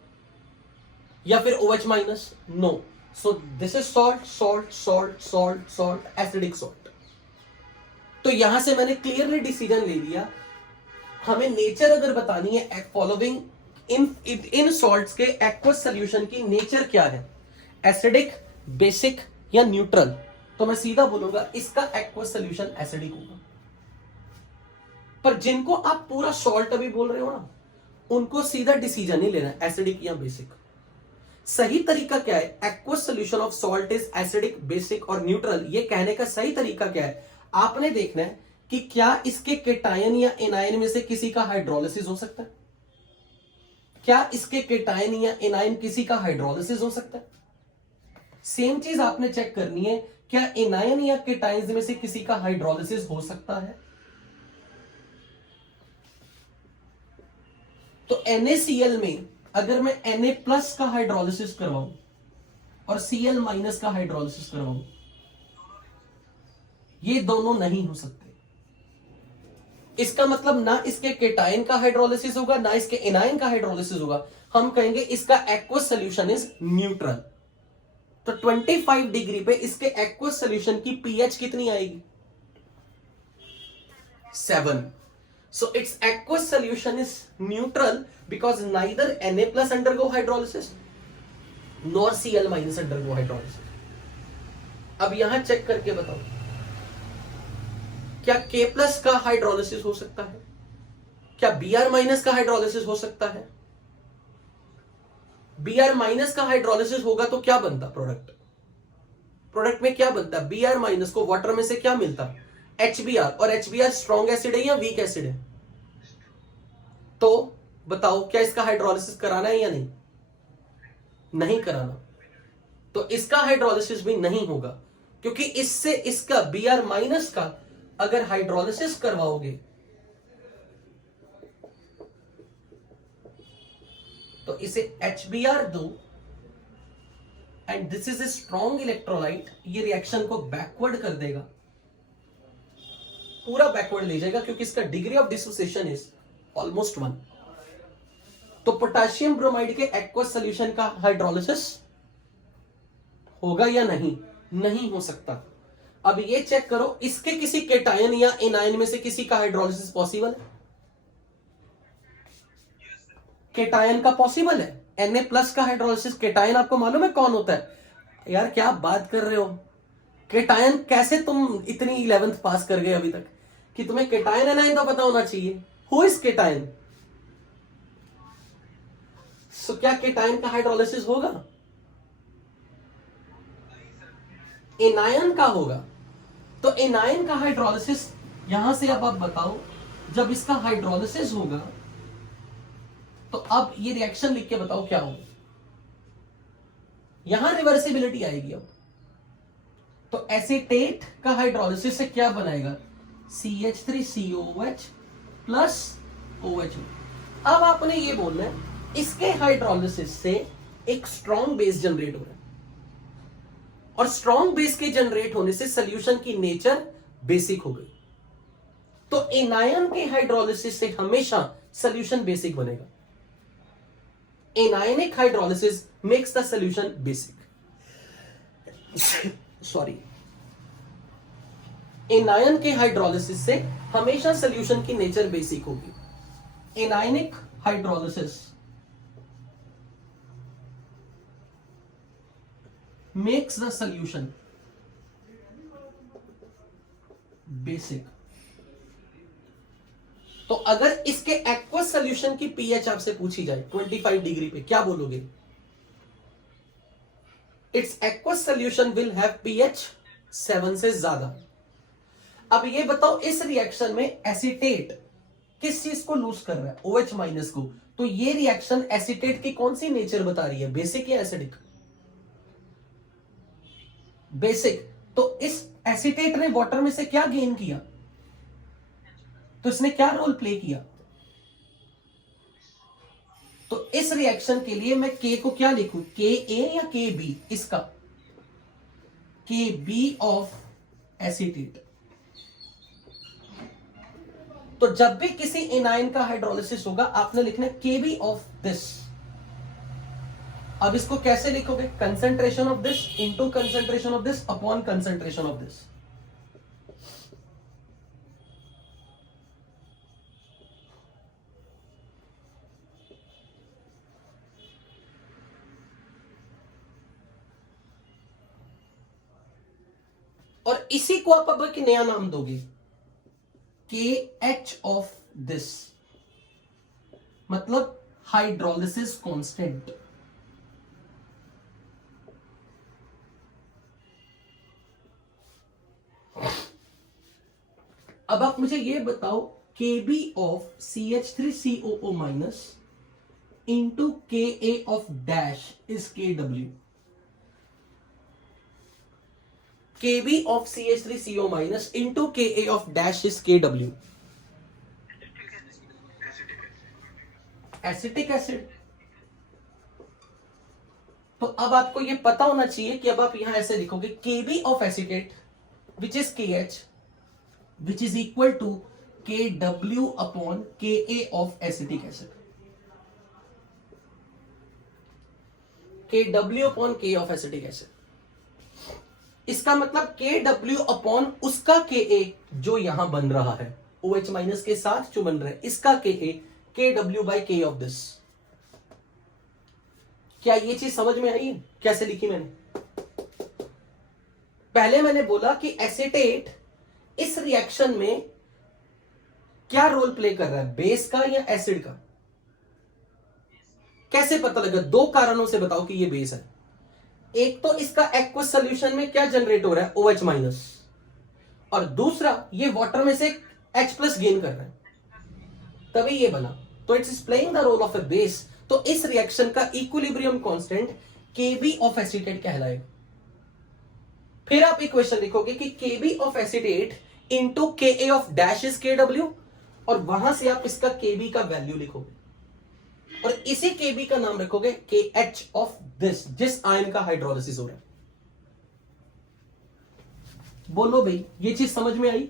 या फिर OH minus? No. So this is salt salt salt salt salt acidic salt. तो यहां से मैंने क्लियरली डिसीजन ले लिया, हमें नेचर अगर बतानी है फॉलोइंग इन सॉल्ट्स के एक्वस सॉल्यूशन की नेचर क्या है, एसिडिक, बेसिक या न्यूट्रल, तो मैं सीधा बोलूंगा इसका एक्वस सॉल्यूशन एसिडिक होगा। पर जिनको आप पूरा सॉल्ट अभी बोल रहे हो ना, उनको सीधा डिसीजन ही लेना है एसिडिक या बेसिक। सही तरीका क्या है? Aqueous solution of salt is acidic, basic और न्यूट्रल, ये कहने का सही तरीका क्या है? आपने देखना है कि क्या इसके केटायन या एनायन में से किसी का हाइड्रोलिसिस हो सकता है? क्या इसके केटायन या एनायन किसी का हाइड्रोलिसिस हो सकता है? सेम चीज आपने चेक करनी है, क्या एनायन या केटायंस में से किसी का हाइड्रोलिसिस हो सकता है? तो NaCl में अगर मैं Na प्लस का हाइड्रोलिसिस करवाऊं और Cl माइनस का हाइड्रोलिसिस करवाऊं, ये दोनों नहीं हो सकते। इसका मतलब ना इसके केटायन का हाइड्रोलिसिस होगा ना इसके एनायन का हाइड्रोलिसिस होगा, हम कहेंगे इसका एक्वस सॉल्यूशन इज न्यूट्रल। तो 25 डिग्री पे इसके एक्वस सॉल्यूशन की पीएच कितनी आएगी? 7। So its aqueous solution is neutral because neither Na plus undergo hydrolysis nor Cl minus undergo hydrolysis. अब यहां चेक करके बताओ, क्या K प्लस का हाइड्रोलिसिस हो सकता है? क्या Br माइनस का हाइड्रोलिसिस हो सकता है? Br माइनस का हाइड्रोलिसिस होगा तो क्या बनता प्रोडक्ट में क्या बनता? Br माइनस को वाटर में से क्या मिलता? HBr, और HBr स्ट्रॉन्ग एसिड है या वीक एसिड है? तो बताओ क्या इसका हाइड्रोलिसिस कराना है या नहीं? नहीं कराना। तो इसका हाइड्रोलिसिस भी नहीं होगा क्योंकि इससे इसका Br माइनस का अगर हाइड्रोलिसिस करवाओगे तो इसे HBr दो and this is a strong electrolyte, ये रिएक्शन को बैकवर्ड कर देगा, पूरा बैकवर्ड ले जाएगा क्योंकि इसका degree of dissociation is almost 1। तो पोटेशियम ब्रोमाइड के एक्वस सॉल्यूशन का हाइड्रोलिसिस होगा या नहीं? नहीं हो सकता। अब ये चेक करो, इसके किसी केटायन या एनायन में से किसी का हाइड्रोलिसिस पॉसिबल है? केटायन का पॉसिबल है। Na प्लस का हाइड्रोलिसिस, केटायन आपको मालूम है कौन होता है? यार क्या बात कर रहे हो, केटायन कैसे तुम इतनी 11th पास कर गए अभी तक कि तुम्हें केटायन एनायन तो पता होना चाहिए। Who is cation? सो क्या केटायन का हाइड्रोलिसिस होगा? एनायन का होगा। तो एनायन का हाइड्रोलिसिस यहां से अब आप बताओ, जब इसका हाइड्रोलिसिस होगा तो अब ये रिएक्शन लिख के बताओ क्या होगा? यहां रिवर्सिबिलिटी आएगी। अब तो एसीटेट का हाइड्रोलिसिस से क्या बनाएगा? CH3COOH plus OH। अब आपने ये बोलना है इसके हाइड्रोलिसिस से एक स्ट्रॉन्ग बेस जनरेट हो रहा है और स्ट्रॉन्ग बेस के जनरेट होने से सॉल्यूशन की नेचर बेसिक हो गई। तो एनायन के हाइड्रोलिसिस से हमेशा सॉल्यूशन बेसिक बनेगा। Anionic hydrolysis makes the solution basic. Sorry, anion के हाइड्रोलिसिस से हमेशा सॉल्यूशन की नेचर बेसिक होगी। Anionic hydrolysis makes the solution basic. तो अगर इसके एक्वस सॉल्यूशन की पीएच आपसे पूछी जाए 25 डिग्री पे, क्या बोलोगे? It's aqueous solution will have pH 7 से ज्यादा। अब ये बताओ इस रिएक्शन में एसीटेट किस चीज को लूज कर रहा है? OH माइनस को। तो ये रिएक्शन एसीटेट की कौन सी नेचर बता रही है, बेसिक या एसिडिक? बेसिक। तो इस एसीटेट ने वाटर में से क्या गेन किया, तो इसने क्या रोल प्ले किया? तो इस रिएक्शन के लिए मैं के को क्या लिखूं, के ए या के बी? इसका के बी ऑफ एसीटेट। तो जब भी किसी एनायन का हाइड्रोलिसिस होगा आपने लिखना है के बी ऑफ दिस। अब इसको कैसे लिखोगे, concentration of this into concentration of this upon concentration of this. और इसी को आप अब एक नया नाम दोगे, के एच ऑफ दिस, मतलब हाइड्रोलिसिस कांस्टेंट। अब आप मुझे ये बताओ, के B of CH3COO minus into K a of dash is KW। Kb of CH3CO minus into Ka of dash is KW. Acetic acid. तो अब आपको ये पता होना चाहिए कि अब आप यहां ऐसे लिखोगे Kb of acetate which is KH which is equal to KW upon Ka of acetic acid. KW upon K of acetic acid। इसका मतलब KW अपॉन उसका KA जो यहां बन रहा है, OH माइनस के साथ जो बन रहा है, इसका KA KW by K of this. क्या ये चीज समझ में आई? कैसे लिखी मैंने? पहले मैंने बोला कि एसीटेट इस रिएक्शन में क्या रोल प्ले कर रहा है, बेस का या एसिड का? कैसे पता लगा? दो कारणों से बताओ कि ये बेस है। एक तो इसका एक्वस सोल्यूशन में क्या जनरेट हो रहा है, OH माइनस, और दूसरा ये वाटर में से H प्लस गेन कर रहा है, तभी ये बना। तो it's playing the role of a base. तो इस रिएक्शन का equilibrium constant Kb of acetate कहलाएगा। फिर आप इक्वेशन लिखोगे कि Kb of acetate into Ka of dash is KW, और वहां से आप इसका Kb का वैल्यू लिखोगे और इसी Kb का नाम रखोगे KH ऑफ दिस, जिस आयन का हाइड्रोलिसिस हो रहा है। बोलो भाई, ये चीज समझ में आई?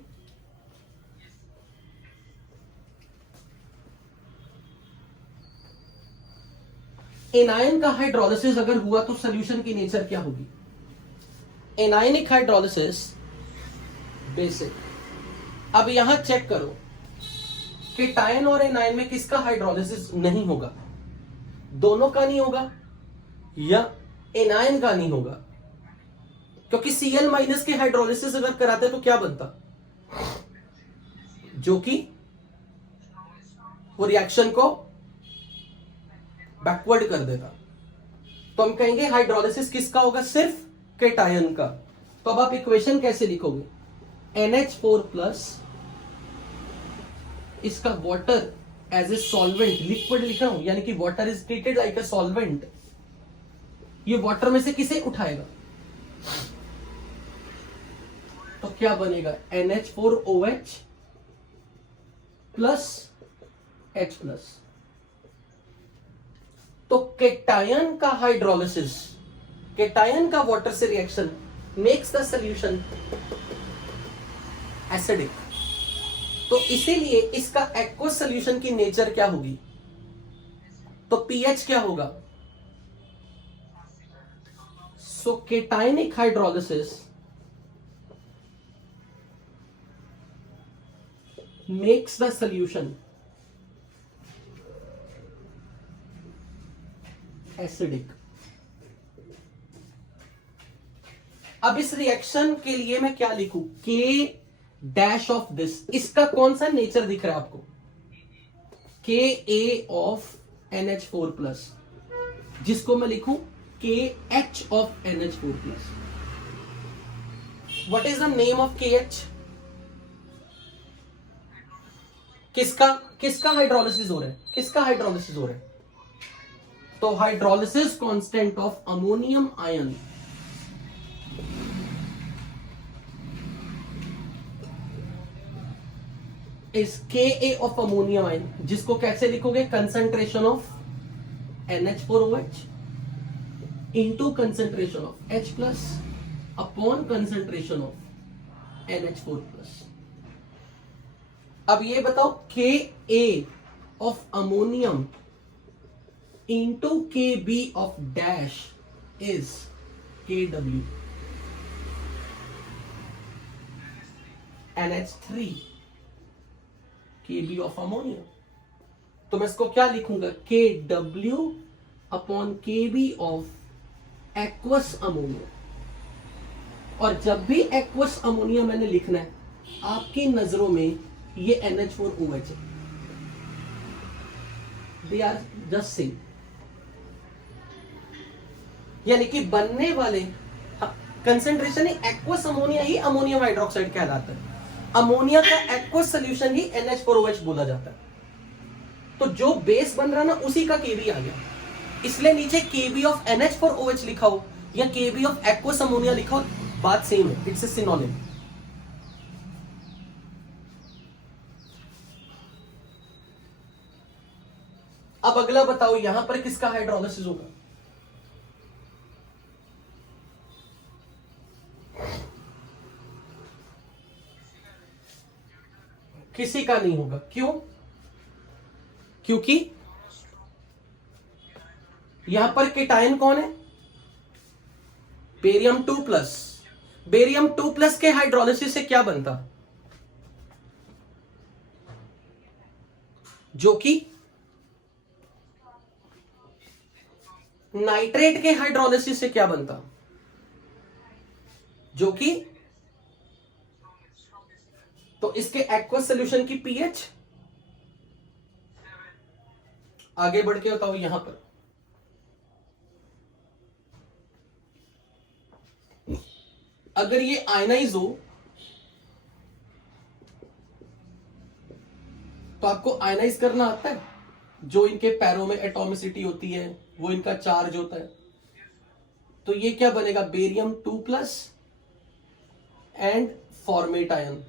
एनायन का हाइड्रोलिसिस अगर हुआ तो सॉल्यूशन की नेचर क्या होगी? Anionic hydrolysis basic. अब यहां चेक करो कि टायन और एनायन में किसका हाइड्रोलिसिस नहीं होगा? दोनों का नहीं होगा या एनायन का नहीं होगा? क्योंकि Cl माइनस के हाइड्रोलिसिस अगर कराते तो क्या बनता, जो कि वो रिएक्शन को बैकवर्ड कर देता। तो हम कहेंगे हाइड्रोलिसिस किसका होगा? सिर्फ केटायन का। तो अब आप इक्वेशन कैसे लिखोगे? NH4 प्लस इसका water as a solvent, liquid लिख रहा हूं, यानी कि water is treated like a solvent. ये वाटर में से किसे उठाएगा? तो क्या बनेगा? NH4OH प्लस H प्लस। तो केटायन का हाइड्रोलिसिस, केटायन का वाटर से reaction makes the solution acidic. तो इसीलिए इसका एक्वस सॉल्यूशन की नेचर क्या होगी? तो पीएच क्या होगा? So cationic hydrolysis makes the solution acidic. अब इस रिएक्शन के लिए मैं क्या लिखूं? के डैश ऑफ दिस, इसका कौन सा नेचर दिख रहा है आपको? Ka ऑफ NH4 प्लस, जिसको मैं लिखूं KH of NH4 plus. What is the name of KH? किसका किसका हाइड्रोलिसिस हो रहा है, किसका हाइड्रोलिसिस हो रहा है? तो hydrolysis constant of ammonium ion is Ka of ammonium ion, जिसको कैसे लिखोगे? Concentration of NH4OH into concentration of H plus upon concentration of NH4 plus. अब ये बताओ Ka of ammonium into Kb of dash is Kw NH3 Kb of ammonium. तो मैं इसको क्या लिखूंगा? Kw upon Kb of aqueous ammonia. और जब भी एक्वस अमोनिया मैंने लिखना है, आपकी नजरों में ये NH4OH है, दे आर जस्ट सेम। यानी कि बनने वाले कंसेंट्रेशन ही एक्वस अमोनिया ही अमोनियम हाइड्रोक्साइड कहलाता है। अमोनिया का एक्वस सोल्यूशन ही NH4OH बोला जाता है। तो जो बेस बन रहा ना, उसी का Kb आ गया। इसलिए नीचे Kb ऑफ NH4OH लिखा हो या Kb ऑफ एक्वस अमोनिया लिखा हो, बात सेम है, इट्स ए सिनोनिम। अब अगला बताओ, यहां पर किसका हाइड्रोलिसिस होगा? किसी का नहीं होगा। क्यों? क्योंकि यहां पर केटायन कौन है? Barium 2 plus. बेरियम 2 प्लस के हाइड्रोलिसिस से क्या बनता? जो कि नाइट्रेट के हाइड्रोलिसिस से क्या बनता? जो कि तो इसके एक्वस सॉल्यूशन की पीएच आगे बढ़ के बताओ। यहां पर अगर ये आयनाइज हो तो आपको आयनाइज करना आता है? जो इनके पैरों में एटॉमिसिटी होती है, वो इनका चार्ज होता है। तो ये क्या बनेगा? Barium 2 plus and format ion.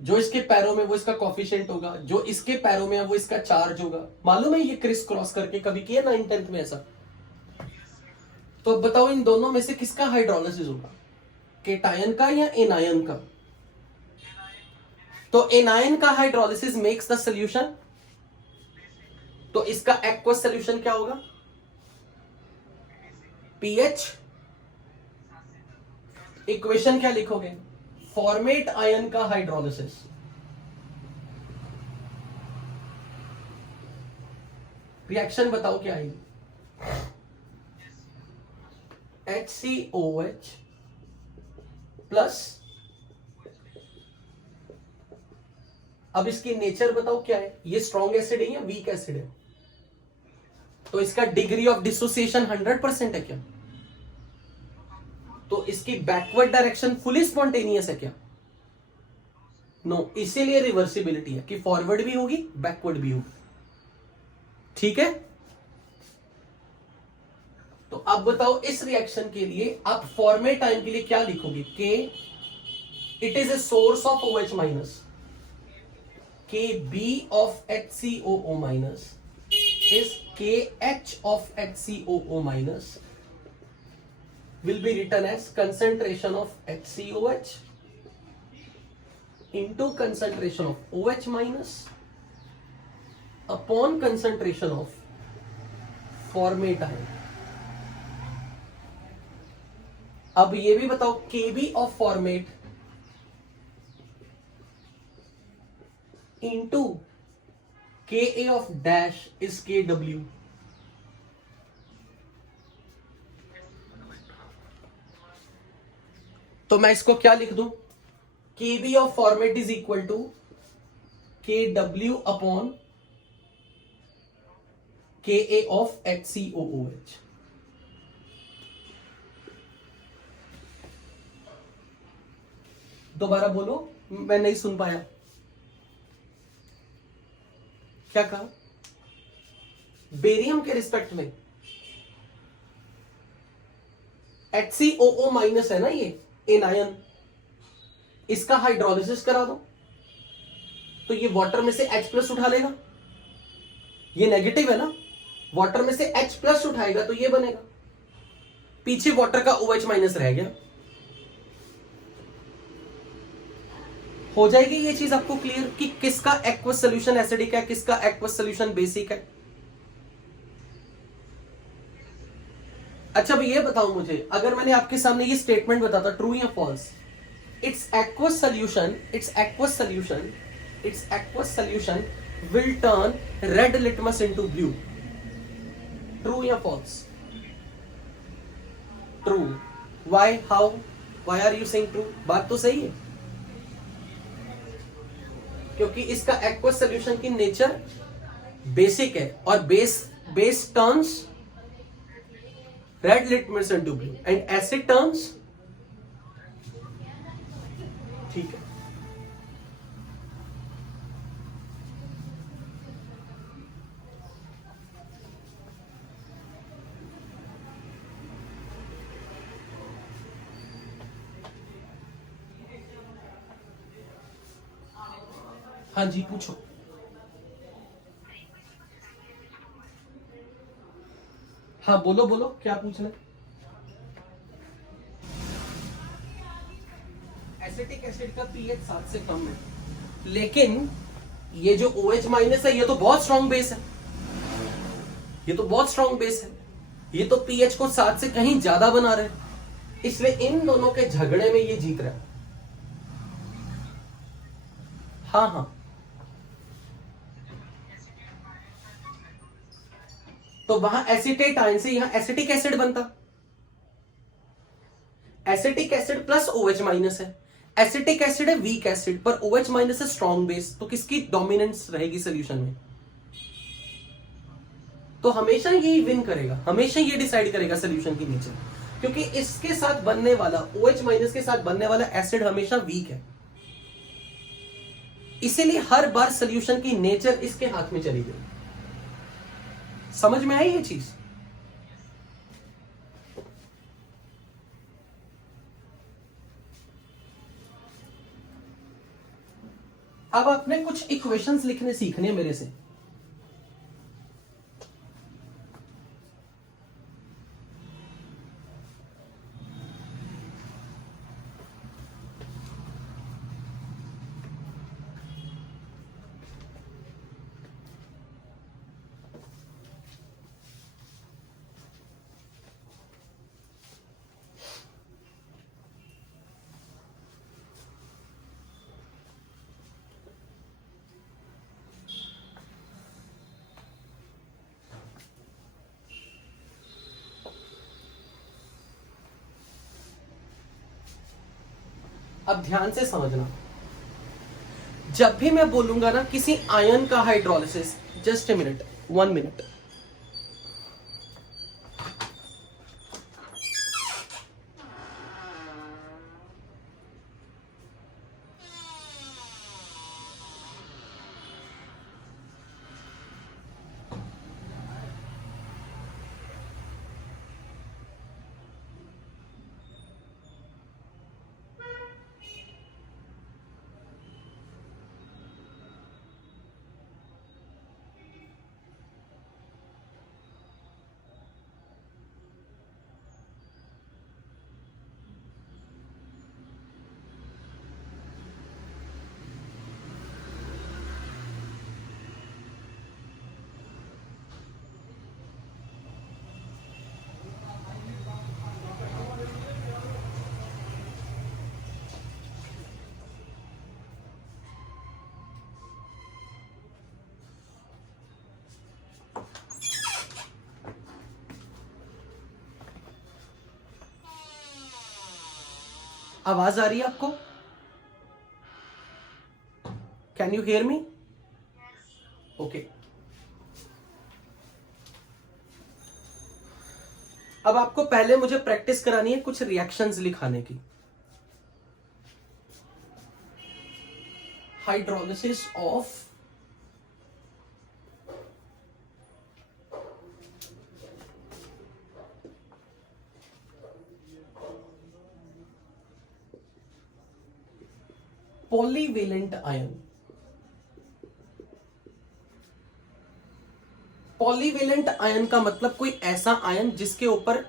जो इसके पैरों में वो इसका कॉफिशिएंट होगा, जो इसके पैरों में है वो इसका चार्ज होगा। मालूम है ये क्रिस क्रॉस करके कभी किया 9th 10th में ऐसा? तो अब बताओ इन दोनों में से किसका हाइड्रोलिसिस होगा? केटायन का या एनायन का? तो एनायन का हाइड्रोलिसिस मेक्स द सॉल्यूशन। तो इसका एक्वस सॉल्यूशन क्या होगा? पीएच। इक्वेशन क्या लिखोगे? फॉर्मेट आयन का हाइड्रोलिसिस रिएक्शन बताओ क्या आएगी? HCOH प्लस, अब इसकी नेचर बताओ क्या है? ये स्ट्रॉन्ग एसिड है या वीक एसिड है? तो इसका डिग्री ऑफ डिसोसिएशन 100% है क्या? तो इसकी बैकवर्ड डायरेक्शन फुली स्पॉन्टेनियस है क्या? नो, इसीलिए रिवर्सिबिलिटी है कि फॉरवर्ड भी होगी बैकवर्ड भी होगी। ठीक है, तो अब बताओ इस रिएक्शन के लिए आप फॉर्मेट आयन के लिए क्या लिखोगे? के it is a source of OH minus, Kb of HCOO minus is KH of HCOO minus will be written as concentration of HCOH into concentration of OH minus upon concentration of formate ion. अब ये भी बताओ Kb of formate into Ka of dash is Kw। तो मैं इसको क्या लिख दूं? Kb of formate is equal to Kw upon Ka of HCOOH। दोबारा बोलो, मैं नहीं सुन पाया। क्या कहा? बेरियम के रिस्पेक्ट में HCOO माइनस है ना ये एनायन, इसका हाइड्रोलिसिस करा दो तो ये वाटर में से H प्लस उठा लेगा, ये नेगेटिव है ना, वाटर में से H प्लस उठाएगा तो ये बनेगा, पीछे वाटर का OH माइनस रह गया। हो जाएगी ये चीज आपको क्लियर कि किसका एक्वस सोल्यूशन एसिडिक है, किसका एक्वस सोल्यूशन बेसिक है। अच्छा भाई ये बताओ मुझे, अगर मैंने आपके सामने ये स्टेटमेंट बताता ट्रू या false, its aqueous solution will turn red litmus into blue, true या false? True. Why, how, why are you saying true? बात तो सही है, क्योंकि इसका एक्वस सोल्यूशन की नेचर बेसिक है और base turns red litmus into blue and acid turns, ठीक है। हाँ जी पूछो। हाँ बोलो बोलो, क्या पूछना है? एसिटिक एसिड का पीएच 7 से कम है, लेकिन ये जो OH माइनस है ये तो बहुत स्ट्रॉन्ग बेस है, ये तो बहुत स्ट्रॉन्ग बेस है, ये तो पीएच को 7 से कहीं ज्यादा बना रहे हैं, इसलिए इन दोनों के झगड़े में ये जीत रहा है। हाँ हाँ, तो वहां एसिटेट आयन से यहां एसिटिक एसिड बनता, acetic acid plus OH minus है, एसिटिक एसिड है वीक एसिड पर OH माइनस है स्ट्रॉन्ग बेस, तो किसकी डोमिनेंस रहेगी सोल्यूशन में? तो हमेशा यही विन करेगा, हमेशा ये डिसाइड करेगा सोल्यूशन की नेचर, क्योंकि इसके साथ बनने वाला OH माइनस के साथ बनने वाला एसिड हमेशा वीक है, इसीलिए हर बार सोल्यूशन की नेचर इसके हाथ में चली गई। समझ में आई ये चीज? अब आपने कुछ इक्वेशंस लिखने सीखने मेरे से। अब ध्यान से समझना, जब भी मैं बोलूंगा ना किसी आयन का hydrolysis, just a minute, 1 minute, आवाज आ रही है आपको? Can you hear me? Okay. अब आपको पहले मुझे प्रैक्टिस करानी है कुछ रिएक्शंस लिखाने की। Hydrolysis of polyvalent ion. Polyvalent ion का मतलब कोई ऐसा आयन जिसके ऊपर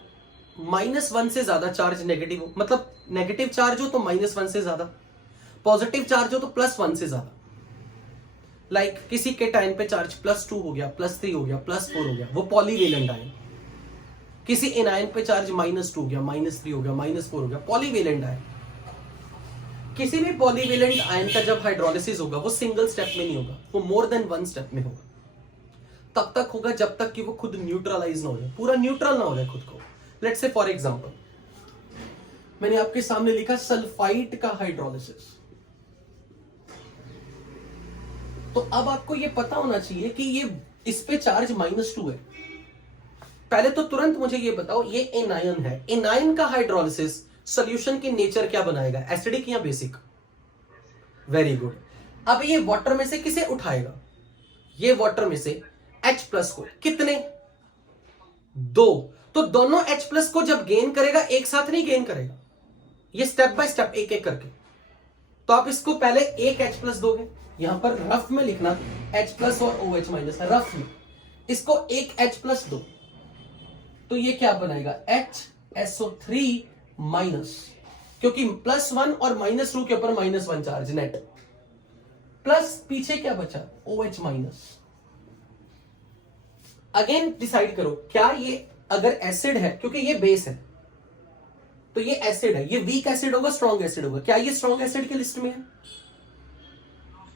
-1 से ज्यादा चार्ज नेगेटिव हो, मतलब नेगेटिव चार्ज हो तो -1 से ज्यादा, पॉजिटिव चार्ज हो तो +1 से ज्यादा। लाइक किसी के टाइम पे चार्ज +2 हो गया, +3 हो गया, +4 हो गया, वो पॉलीवेलेंट आयन। किसी एनायन पे चार्ज -2 हो गया, -3 हो गया, -4 हो गया, पॉलीवेलेंट आयन। किसी भी पॉलीवेलेंट आयन का जब हाइड्रोलिसिस होगा वो सिंगल स्टेप में नहीं होगा, वो मोर देन 1 स्टेप में होगा। तब तक होगा जब तक कि वो खुद न्यूट्रलाइज ना हो जाए, पूरा न्यूट्रल ना हो जाए खुद को। लेट्स से फॉर एग्जांपल मैंने आपके सामने लिखा सल्फाइड का हाइड्रोलिसिस। तो अब आपको ये पता होना चाहिए कि ये इस पे चार्ज -2 है। पहले तो तुरंत मुझे ये बताओ, ये एनायन है, एनायन का हाइड्रोलिसिस सॉल्यूशन की नेचर क्या बनाएगा, एसिडिक या बेसिक? Very good. अब ये वाटर में से किसे उठाएगा? ये वाटर में से H+ को, कितने? 2। तो दोनों H+ को जब गेन करेगा एक साथ नहीं गेन करेगा, ये स्टेप बाय स्टेप एक एक करके। तो आप इसको पहले एक H+ दोगे, यहां पर रफ में लिखना H+ और OH- रफ में इसको एक H+ दो तो ये क्या बनाएगा, HSO3-, क्योंकि +1 और -2 के ऊपर -1 चार्ज नेट, प्लस पीछे क्या बचा, OH-। अगेन डिसाइड करो क्या ये अगर एसिड है, क्योंकि ये बेस है तो ये एसिड है, ये वीक एसिड होगा स्ट्रॉन्ग एसिड होगा? क्या ये स्ट्रॉन्ग एसिड की लिस्ट में है?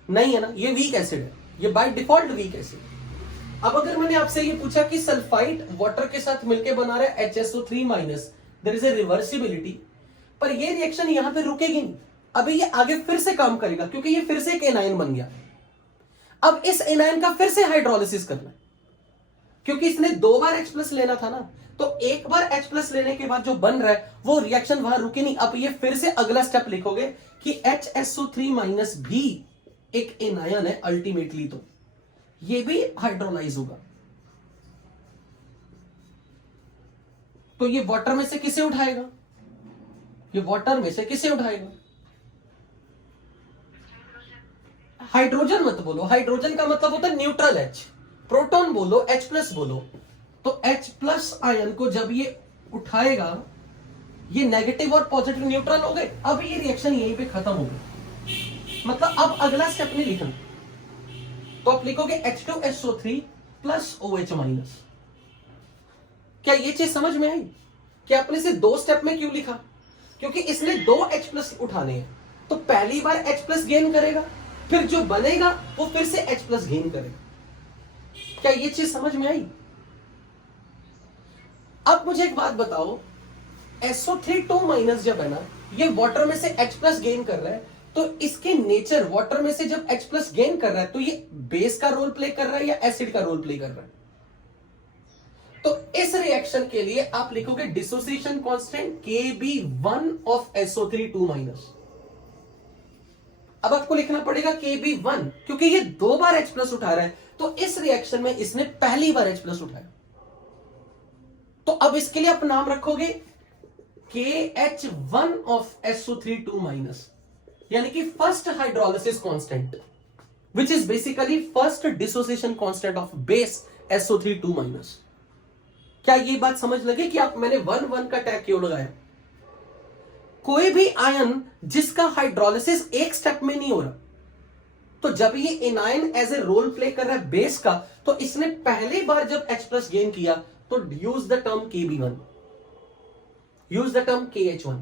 नहीं है ना, ये वीक एसिड है, ये बाय डिफॉल्ट वीक एसिड। अब अगर मैंने आपसे ये पूछा कि सल्फाइड वाटर के साथ मिलकर बना रहा है HSO3-, there is a reversibility, पर ये रिएक्शन यहां पे रुकेगी नहीं, अभी ये आगे फिर से काम करेगा क्योंकि ये फिर से एक एनायन बन गया। अब इस एनायन का फिर से हाइड्रोलिसिस करना है, क्योंकि इसने 2 बार H+ लेना था ना, तो एक बार H+ लेने के बाद जो बन रहा है वो रिएक्शन वहां रुके नहीं। अब ये फिर से अगला स्टेप लिखोगे कि HSO3- भी एक एनायन है अल्टीमेटली, तो ये भी हाइड्रोलाइज होगा। तो ये वाटर में से किसे उठाएगा, ये वाटर में से किसे उठाएगा? हाइड्रोजन मत बोलो, हाइड्रोजन का मतलब होता है न्यूट्रल H। प्रोटॉन बोलो, H+ बोलो। तो H+ आयन को जब ये उठाएगा, ये नेगेटिव और पॉजिटिव न्यूट्रल हो गए, अब ये रिएक्शन यहीं पे खत्म हो गई। मतलब अब अगला स्टेप नहीं लिखना, तो आप लिखोगे H2SO3 + OH-। क्या ये चीज समझ में आई कि आपने इसे 2 स्टेप में क्यों लिखा? क्योंकि इसने 2 H+ उठाने हैं, तो पहली बार H+ गेन करेगा, फिर जो बनेगा वो फिर से H+ गेन करेगा। क्या ये चीज समझ में आई? अब मुझे एक बात बताओ, SO3 2- जब है ना, ये वाटर में से H+ गेन कर रहा है, तो इसके नेचर वाटर में से जब H+ गेन कर रहा है तो ये बेस का रोल प्ले कर रहा है या एसिड का रोल प्ले कर रहा है? तो इस रिएक्शन के लिए आप लिखोगे dissociation constant Kb1 of SO3 2-। अब आपको लिखना पड़ेगा Kb1 क्योंकि ये 2 बार H+ उठा रहा है, तो इस रिएक्शन में इसने पहली बार H+ उठाया। तो अब इसके लिए आप नाम रखोगे KH1 ऑफ SO3 2-, यानी कि first hydrolysis constant, which is basically first dissociation constant of base SO3 2-। क्या ये बात समझ लगे कि आप मैंने 1-1 का टैग क्यों लगाया? कोई भी आयन जिसका हाइड्रोलिसिस एक स्टेप में नहीं हो रहा, तो जब ये anion as a role play कर रहा है बेस का, तो इसने पहली बार जब H+ गेन किया तो use the term Kb1, use the term KH1।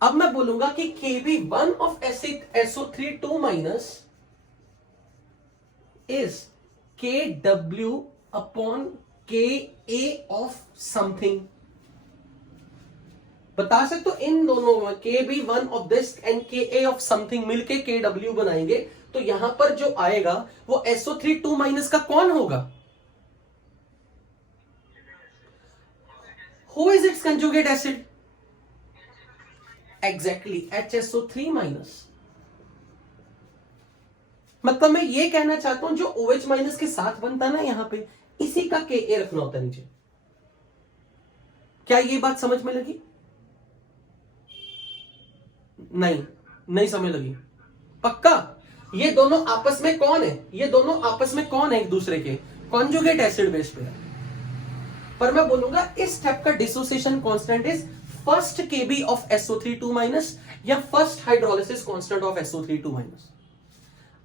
अब मैं बोलूंगा कि Kb1 of SO3 2- is KW upon KA of something. बता सकते हो इन दोनों में Kb1 of this and KA of something मिलके KW बनाएंगे, तो यहां पर जो आएगा वो SO3 2- का कौन होगा? Who is it's conjugate acid? Exactly HSO3-। मतलब मैं ये कहना चाहता हूं जो OH- के साथ बनता है ना यहां पे, इसी का Ka रखना होता है नीचे। क्या ये बात समझ में लगी? नहीं, नहीं समझ लगी? पक्का? ये दोनों आपस में कौन है? ये दोनों आपस में कौन है? एक दूसरे के कॉन्जुगेट एसिड बेस पे है। पर मैं बोलूंगा इस स्टेप का dissociation constant is first KB of SO3 या first hydrolysis constant of SO3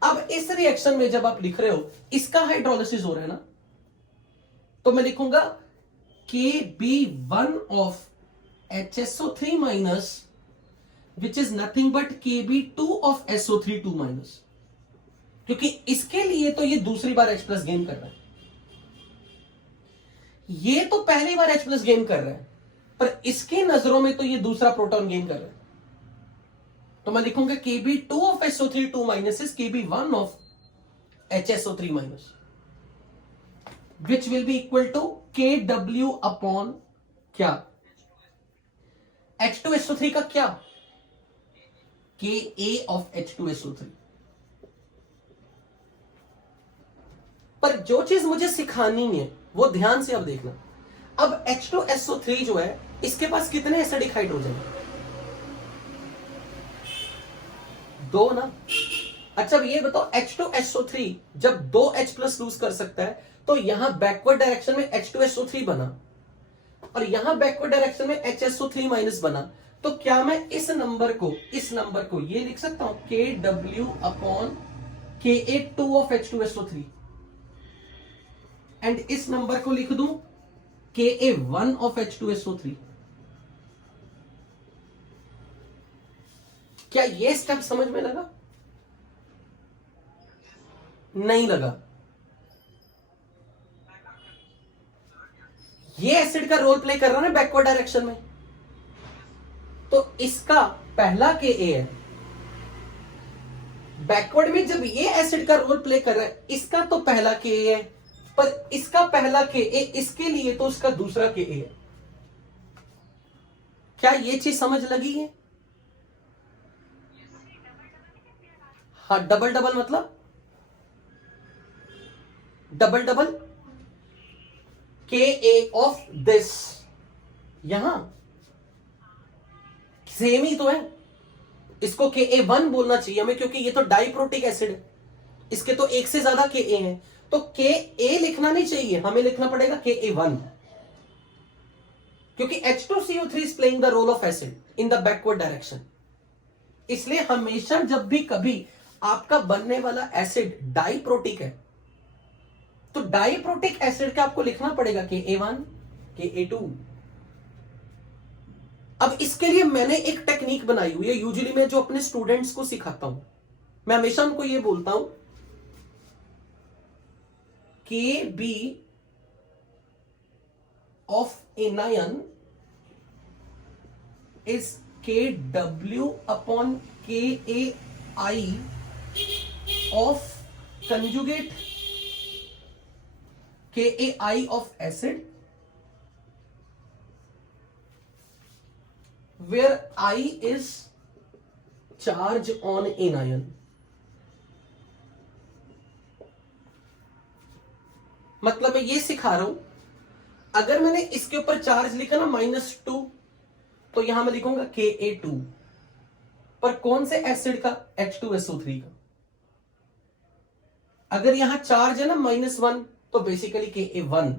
अब इस रिएक्शन में जब आप लिख रहे हो इसका हाइड्रोलिसिस हो रहा है ना, तो मैं लिखूंगा KB1 of HSO3 which is nothing but KB2 of SO3 क्योंकि इसके लिए तो ये दूसरी बार H प्लस गेन कर रहा है, ये तो पहली बार H प्लस गेन कर रहा है, पर इसकी नजरों में तो ये दूसरा प्रोटॉन गेन कर रहा है। तो मैं लिखूंगा KB2 of SO3 is KB1 of HSO3 which will be equal to KW upon क्या? H2SO3 का क्या? Ka of H2SO3। पर जो चीज मुझे सिखानी है वो ध्यान से अब देखना। अब H2SO3 जो है इसके पास कितने एसिडिक हाइड्रोजन है? 2 ना। अच्छा अब ये बताओ H2SO3 जब 2 H प्लस लूज कर सकता है तो यहां बैकवर्ड डायरेक्शन में H2SO3 बना और यहां बैकवर्ड डायरेक्शन में HSO3 बना, तो क्या मैं इस नंबर को ये लिख सकता हूं KW upon Ka2 of H2SO3 and इस नंबर को लिख दूं Ka1 ऑफ H2SO3। क्या ये स्टेप समझ में लगा? नहीं लगा? ये एसिड का रोल प्ले कर रहा है ना बैकवर्ड डायरेक्शन में, तो इसका पहला Ka है। बैकवर्ड में जब ये एसिड का रोल प्ले कर रहा है इसका तो पहला Ka है, पर इसका पहला Ka इसके लिए तो उसका दूसरा Ka है। क्या ये चीज समझ लगी है? हाँ डबल डबल मतलब double double Ka of this, यहां सेम ही तो है, इसको Ka1 बोलना चाहिए हमें क्योंकि ये तो डाइप्रोटिक एसिड है, इसके तो एक से ज्यादा Ka हैं, तो Ka लिखना नहीं चाहिए, हमें लिखना पड़ेगा Ka1 क्योंकि H2CO3 is playing the role of acid in the backward direction। इसलिए हमेशा जब भी कभी आपका बनने वाला एसिड डाइप्रोटिक है तो डाइप्रोटिक एसिड का आपको लिखना पड़ेगा Ka1 Ka2। अब इसके लिए मैंने एक टेक्निक बनाई हुई है, यूजुअली मैं जो अपने स्टूडेंट्स को सिखाता हूं, मैं हमेशा उनको ये बोलता हूं Kb of anion is Kw upon Kai of conjugate Kai of acid where I is charge on anion। मतलब मैं ये सिखा रहा हूं, अगर मैंने इसके ऊपर चार्ज लिखा ना -2 तो यहां मैं लिखूंगा Ka2, पर कौन से एसिड का? H2SO3 का। अगर यहां चार्ज है ना -1 तो बेसिकली Ka1।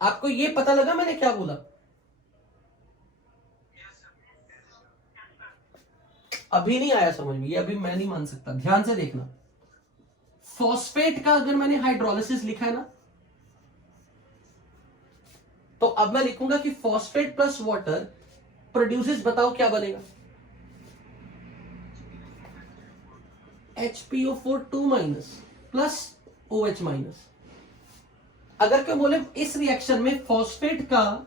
आपको ये पता लगा मैंने क्या बोला? अभी नहीं आया समझ में, ये अभी मैं नहीं मान सकता, ध्यान से देखना। फॉस्फेट का अगर मैंने हाइड्रोलिसिस लिखा है ना, तो अब मैं लिखूंगा कि फॉस्फेट प्लस वाटर प्रोड्यूसेस, बताओ क्या बनेगा? HPO4 plus OH-। अगर क्या बोले इस रिएक्शन में फॉस्फेट का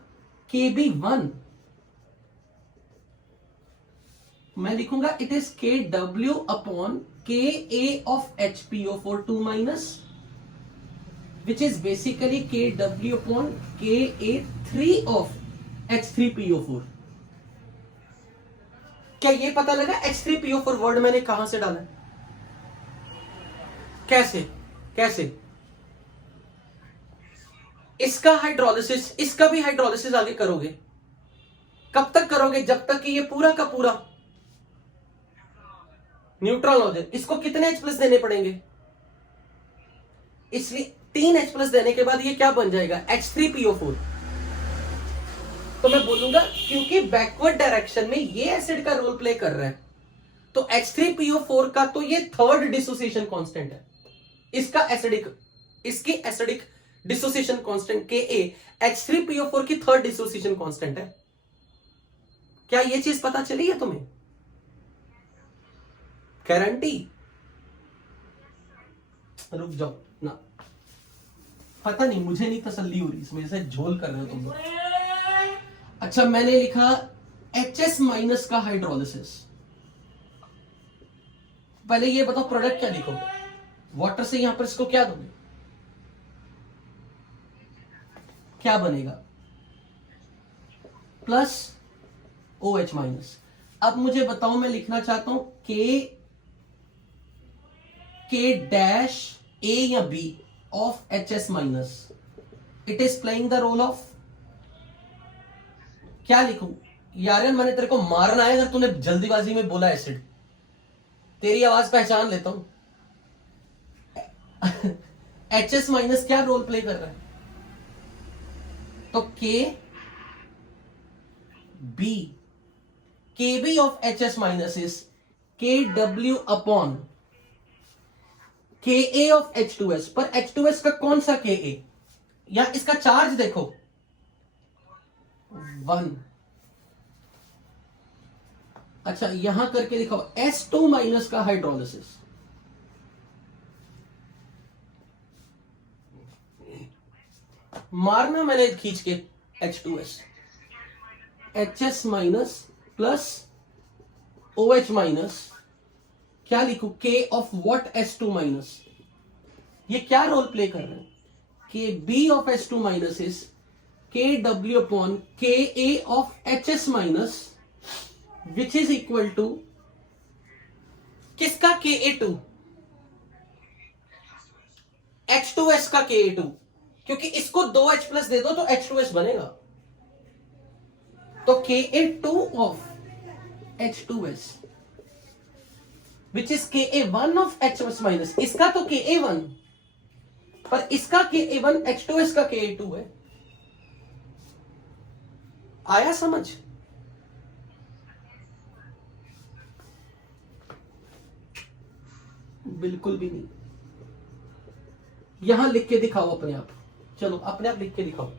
Kb1, मैं लिखूंगा it is KW upon Ka of HPO4 which is basically KW upon Ka3 of H3PO4। क्या ये पता लगा H3PO4 वर्ड मैंने कहां से डाला? कैसे कैसे? इसका हाइड्रोलिसिस, इसका भी हाइड्रोलिसिस आगे करोगे। कब तक करोगे? जब तक कि ये पूरा का पूरा न्यूट्रल हो जाए, इसको कितने H प्लस देने पड़ेंगे? इसलिए 3 H प्लस देने के बाद ये क्या बन जाएगा? H3PO4। तो मैं बोलूंगा क्योंकि बैकवर्ड डायरेक्शन में ये एसिड का रोल प्ले कर रहा है, तो H3PO4 का तो ये थर्ड डिसोसिएशन कांस्टेंट है। इसकी acidic dissociation constant Ka H3PO4 की थर्ड डिसोसिएशन कांस्टेंट है। क्या ये चीज पता चली है तुम्हें? गारंटी? रुक जाओ ना, पता नहीं, मुझे नहीं तसल्ली हो रही इसमें से झोल कर रहे हो तुम लोग। अच्छा, मैंने लिखा HS माइनस का हाइड्रोलिसिस। पहले ये बताओ प्रोडक्ट क्या लिखोगे? वाटर से यहां पर इसको क्या दोगे? क्या बनेगा? Plus OH minus. अब मुझे बताओ, मैं लिखना चाहता हूं K डैश A या B of HS minus, it is playing the role of, क्या लिखूं? यार मैंने तेरे को मारना है अगर तूने जल्दीबाजी में बोला एसिड, तेरी आवाज पहचान लेता हूं। HS माइनस क्या रोल प्ले कर रहा है? तो KB of HS minus is KW upon Ka of H2S। पर H2S का कौन सा Ka? या इसका चार्ज देखो, 1। अच्छा, यहां करके दिखाओ S2 माइनस का हाइड्रोलिसिस। मारना मैंने खींच के H2S, HS minus plus OH minus, क्या लिखू? K of what? S2 minus. ये क्या रोल प्ले कर रहे हैं? KB of S2 minus is KW upon Ka of HS minus, which is equal to किसका? Ka2, H2S का Ka2, क्योंकि इसको 2H प्लस दे दो तो H2S बनेगा। तो Ka2 of H2S which is Ka1 of HS minus. इसका तो Ka1, पर इसका Ka1 H2S का Ka2 है। आया समझ? बिल्कुल भी नहीं। यहां लिख के दिखाओ अपने आप, चलो अपने आप लिख के दिखाओ।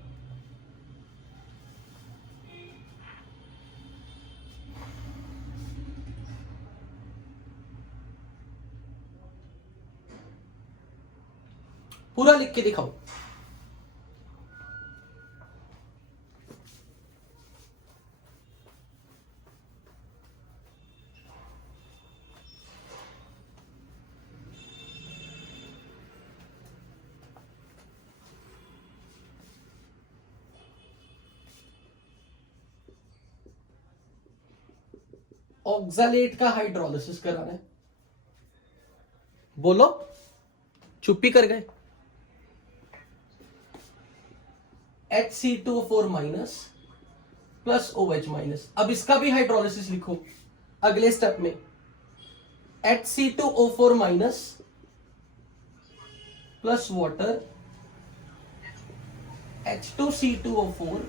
पूरा लिख के दिखाओ। ऑक्सलेट का हाइड्रोलिसिस कराना है, बोलो। चुप्पी कर गए। HC2O4 minus plus OH minus. अब इसका भी हाइड्रोलिसिस लिखो अगले स्टेप में। HC2O4 minus plus water H2C2O4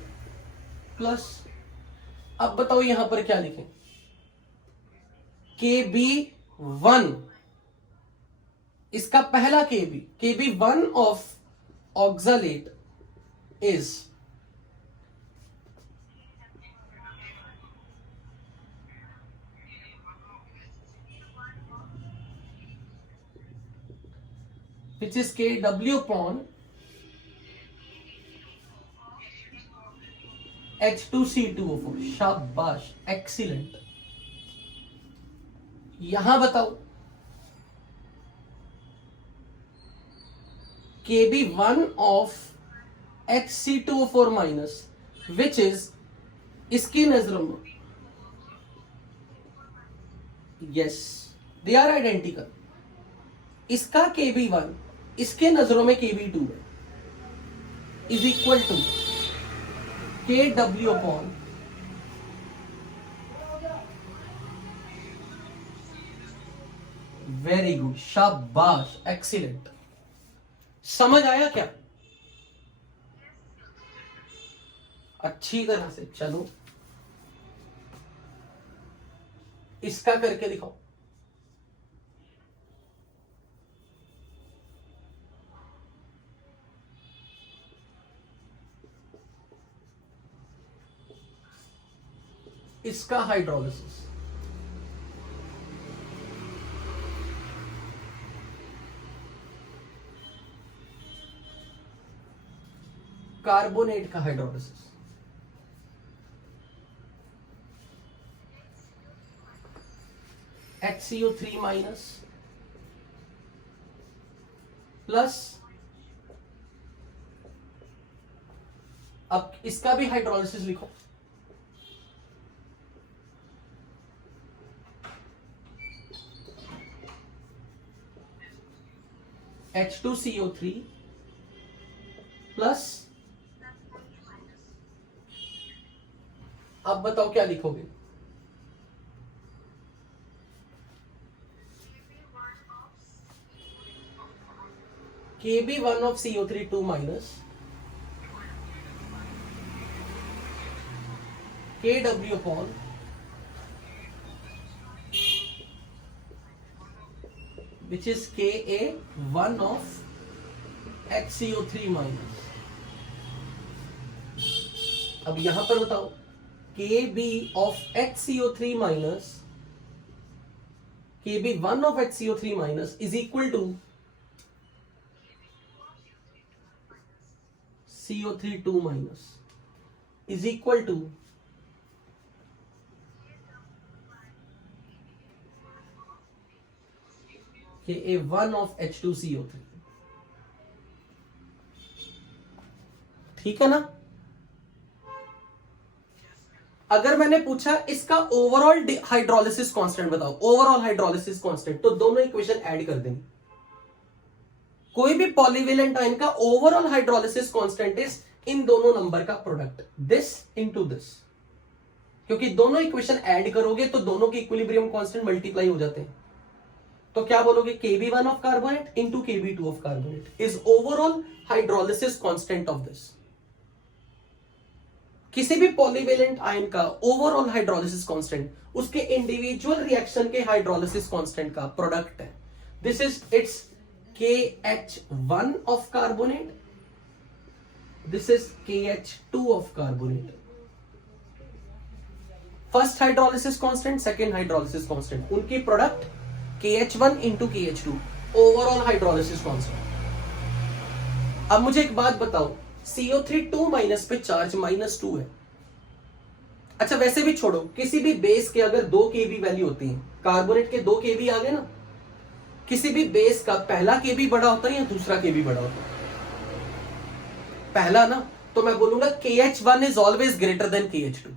plus, अब बताओ यहां पर क्या लिखें? KB1, इसका पहला KB1 of oxalate is which is KW upon H2C2O4। शाबाश, एक्सीलेंट। यहां बताओ KB1 of HC2O4 minus which is, इसकी नजरों में, यस दे आर आइडेंटिकल। इसका KB1 इसके नजरों में KB2 है, is equal to KW upon very good, शाबाश, एक्सीलेंट। समझ आया क्या? अच्छी तरह से। चलो इसका करके दिखाओ। इसका हाइड्रोलिसिस। कार्बोनेट का हाइड्रोलिसिस। HCO3 माइनस प्लस, अब इसका भी हाइड्रोलिसिस लिखो। H2CO3 प्लस, अब बताओ क्या लिखोगे? Kb1 of CO3 2 minus Kw upon which is Ka1 of HCO3 minus। अब यहां पर बताओ Kb of HCO3 minus Kb1 of HCO3 minus is equal to CO3 2 minus is equal to Ka1 of H2CO3। ठीक है ना? अगर मैंने पूछा इसका ओवरऑल हाइड्रोलिसिस कांस्टेंट बताओ, ओवरऑल हाइड्रोलिसिस कांस्टेंट, तो दोनों इक्वेशन ऐड कर देंगे। कोई भी पॉलीवेलेंट आयन का overall hydrolysis constant is in दोनों नंबर का प्रोडक्ट, दिस इनटू दिस। क्योंकि दोनों इक्वेशन ऐड करोगे तो दोनों के इक्विलिब्रियम कांस्टेंट मल्टीप्लाई हो जाते हैं। तो क्या बोलोगे? Kb1 of carbonate into Kb2 of carbonate is overall hydrolysis constant of this. किसी भी पॉलीवेलेंट आयन का ओवरऑल हाइड्रोलिसिस कांस्टेंट उसके इंडिविजुअल रिएक्शन के हाइड्रोलिसिस कांस्टेंट का प्रोडक्ट है। This is its KH1 of carbonate, this is KH2 of carbonate। First hydrolysis constant, second hydrolysis constant, उनकी product KH1 into KH2, overall hydrolysis constant. अब मुझे एक बात बताओ, CO3 2 माइनस पे चार्ज -2 है। अच्छा वैसे भी छोड़ो, किसी भी बेस के अगर 2 kb वैल्यू होती है, कार्बोनेट के 2 kb आ गए ना, किसी भी बेस का पहला kb बड़ा होता है या दूसरा kb बड़ा होता है? पहला ना, तो मैं बोलूंगा KH1 is always greater than KH2।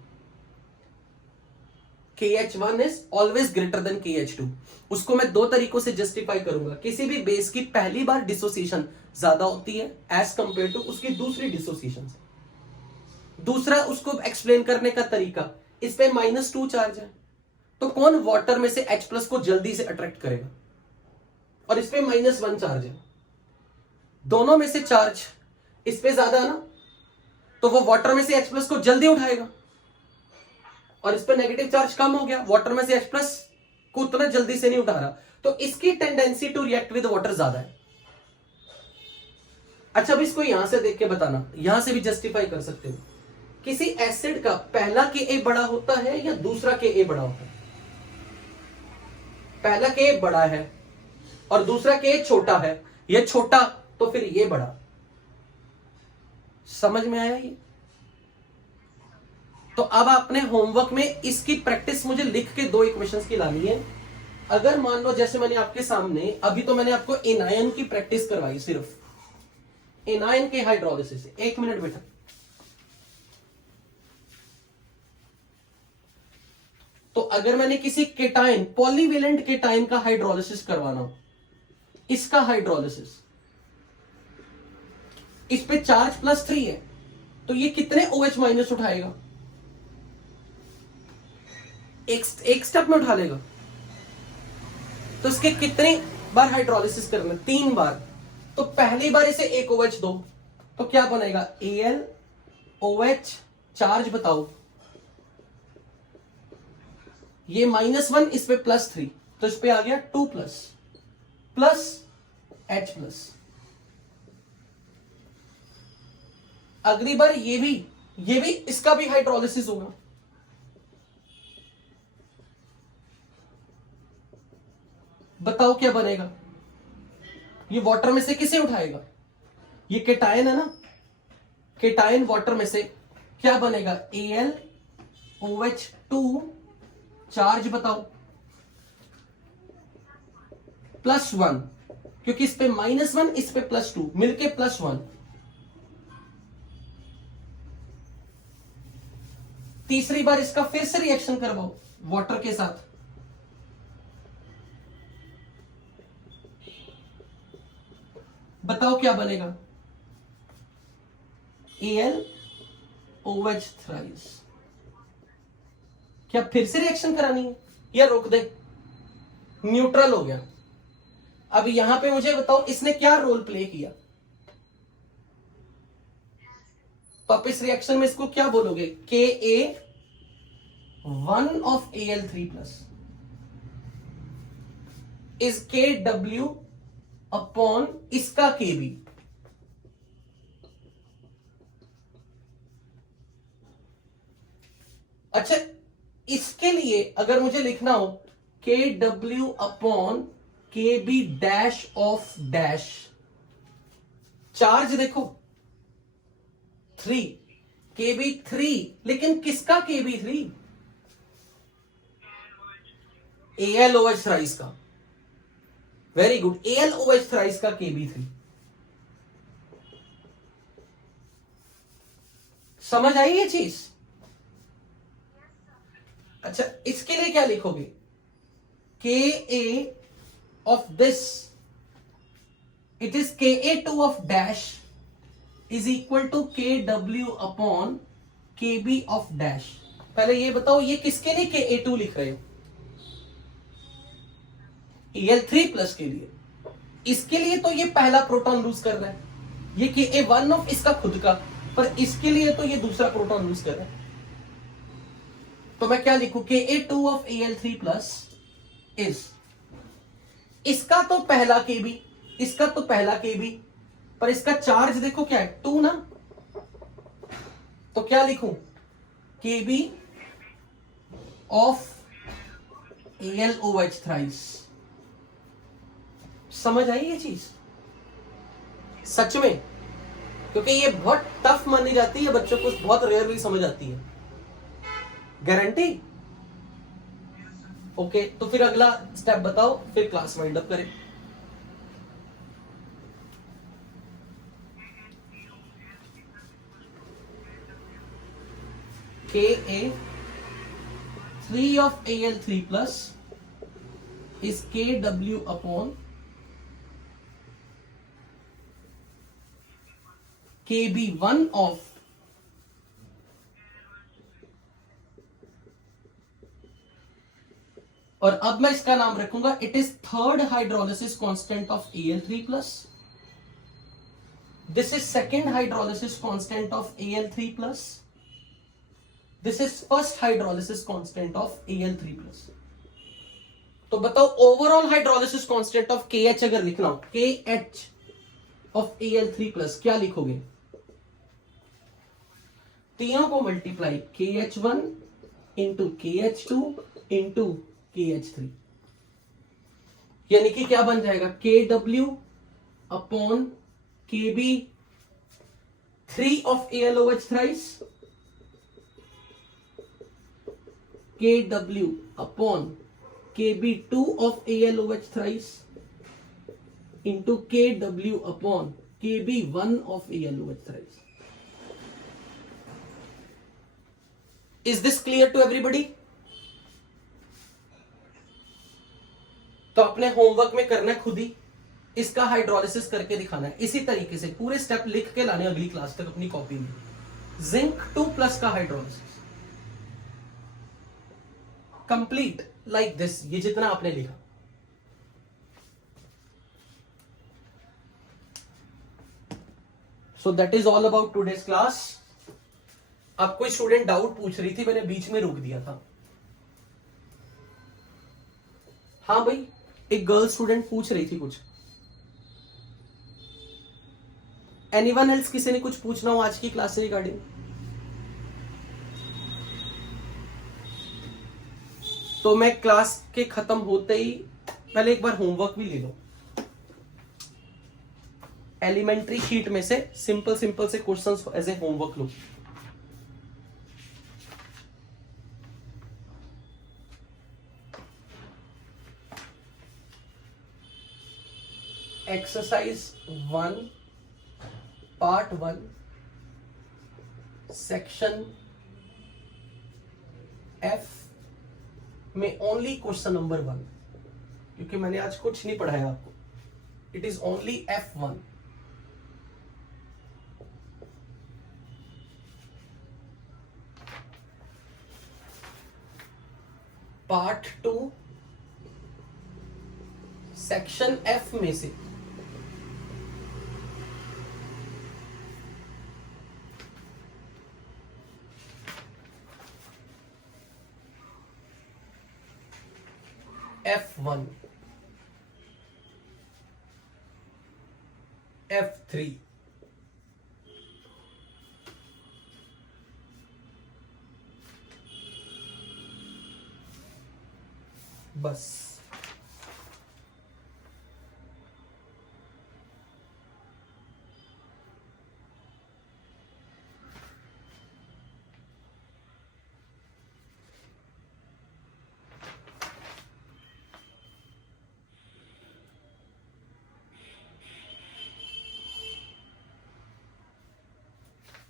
KH1 is always greater than KH2। उसको मैं दो तरीकों से जस्टिफाई करूंगा। किसी भी बेस की पहली बार डिसोसिएशन ज्यादा होती है एज कंपेयर टू उसकी दूसरी डिसोसिएशन से। दूसरा उसको एक्सप्लेन करने का तरीका, इस पे -2 चार्ज है, तो कौन वाटर में से H+ को जल्दी से अट्रैक्ट करेगा? और इस पे -1 चार्ज है, दोनों में से चार्ज इस पे ज्यादा है ना, तो वो वाटर में से H+ को जल्दी उठाएगा। और इस पे नेगेटिव चार्ज कम हो गया, वाटर में से H+ को उतना जल्दी से नहीं उठा रहा, तो इसकी tendency to react with water ज्यादा है। अच्छा अब इसको यहां से देख के बताना, यहां से भी जस्टिफाई कर सकते हो। किसी एसिड का पहला Ka बड़ा होता है या दूसरा Ka बड़ा होता है? पहला Ka बड़ा है और दूसरा Ka छोटा है, ये छोटा तो फिर ये बड़ा। समझ में आया ये? तो अब आपने होमवर्क में इसकी प्रैक्टिस मुझे लिख के 2 इक्वेशंस की लानी है। अगर मान लो जैसे मैंने आपके सामने अभी तो मैंने आपको एनायन की प्रैक्टिस करवाई, सिर्फ एनायन के हाइड्रोलिसिस। 1 मिनट बेटा। तो अगर मैंने किसी केटायन, पॉलीवेलेंट केटायन का हाइड्रोलिसिस करवाना हो, इसका हाइड्रोलिसिस, इस पे चार्ज +3 है, तो ये कितने OH- उठाएगा? एक स्टेप में उठा लेगा। तो इसके कितने बार हाइड्रोलिसिस करना है? 3 बार। तो पहली बार इसे एक OH दो तो क्या बनेगा? AlOH। चार्ज बताओ। ये -1, इस पे +3, तो इस पे आ गया 2 प्लस H+। अगली बार ये भी इसका भी हाइड्रोलिसिस होगा। बताओ क्या बनेगा? ये वाटर में से किसे उठाएगा? ये केटायन है ना, केटायन वाटर में से क्या बनेगा? AlOH2। चार्ज बताओ। +1, क्योंकि इस पे -1, इस पे +2, मिलके +1। तीसरी बार इसका फिर से रिएक्शन करवाओ वाटर के साथ। बताओ क्या बनेगा? AlOH thrice. क्या फिर से रिएक्शन करानी है या रोक दे? न्यूट्रल हो गया। अब यहां पे मुझे बताओ इसने क्या रोल प्ले किया? तो आप इस रिएक्शन में इसको क्या बोलोगे? Ka1 of Al3+ is Kw upon इसका Kb। अच्छा, इसके लिए अगर मुझे लिखना हो Kw upon Kb dash of dash, charge देखो 3, Kb 3, लेकिन किसका Kb 3? AlOH थ्राइस का। वेरी गुड, AlOH थ्राइस का Kb 3। समझ आई ये चीज? अच्छा, इसके लिए क्या लिखोगे? Ka of this, it is Ka2 of dash is equal to Kw upon Kb of dash। पहले ये बताओ ये किसके लिए Ka2 लिख रहे हो? Al3+ के लिए। इसके लिए तो ये पहला प्रोटॉन लूज कर रहा है, ये Ka1 ऑफ इसका खुद का, पर इसके लिए तो ये दूसरा प्रोटॉन लूज कर रहा है। तो मैं क्या लिखूं? Ka2 of Al3+ इज, इसका तो पहला Kb, इसका तो पहला Kb, पर इसका चार्ज देखो क्या है? 2 ना। तो क्या लिखूं? Kb of AlOH thrice. समझ आई ये चीज? सच में, क्योंकि ये बहुत टफ मानी जाती है बच्चों को, बहुत रेयरली समझ आती है। गारंटी? ओके, तो फिर अगला स्टेप बताओ, फिर क्लास वाइंड अप करें। Ka3 of Al3+ is Kw upon Kb1 of और अब मैं इसका नाम रखूंगा, it is third hydrolysis constant of Al3+। This is second hydrolysis constant of Al3+। This is first hydrolysis constant of Al3+। तो बताओ overall hydrolysis constant of KH अगर लिखना हो, KH ऑफ Al3+, क्या लिखोगे? तीनों को multiply, KH1 into KH2 into KH3, यानी कि क्या बन जाएगा? Kw upon Kb3 of AlOH thrice, Kw upon Kb2 of AlOH thrice into Kw upon Kb1 of AlOH thrice. Is this clear to everybody? तो अपने होमवर्क में करना है खुद ही, इसका हाइड्रोलिसिस करके दिखाना है। इसी तरीके से पूरे स्टेप लिख के लाने अगली क्लास तक अपनी कॉपी में। जिंक 2+ का हाइड्रोलिसिस कंप्लीट लाइक दिस, ये जितना आपने लिखा। So that is all about today's class. अब कोई स्टूडेंट डाउट पूछ रही थी, मैंने बीच में रोक दिया था। हाँ भाई, एक गर्ल स्टूडेंट पूछ रही थी कुछ। एनीवन एल्स, किसी ने कुछ पूछना हो आज की क्लास से रिगार्डिंग? तो मैं क्लास के खत्म होते ही पहले एक बार होमवर्क भी ले लो। एलिमेंट्री शीट में से सिंपल सिंपल से क्वेश्चंस एज ए होमवर्क लो। एक्सरसाइज 1 पार्ट 1 सेक्शन F में ओनली क्वेश्चन नंबर 1, क्योंकि मैंने आज कुछ नहीं पढ़ाया आपको। It is only F1। Part 2 section F में से F1 F3 बस।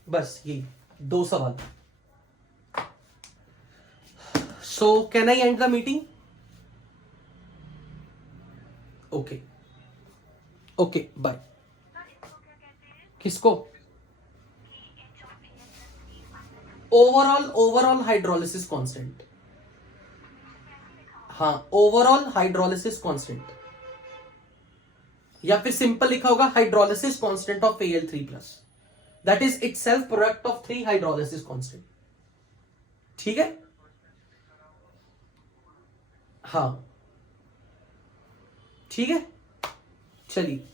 बस यही 2 सवाल। So can I end the meeting? Okay okay bye. किसको? Overall hydrolysis constant. हाँ, ओवरऑल हाइड्रोलिसिस कांस्टेंट, या फिर सिंपल लिखा होगा hydrolysis constant of Al3+, that is itself product of 3 hydrolysis constant. ठीक है, हाँ ठीक है, चलिए।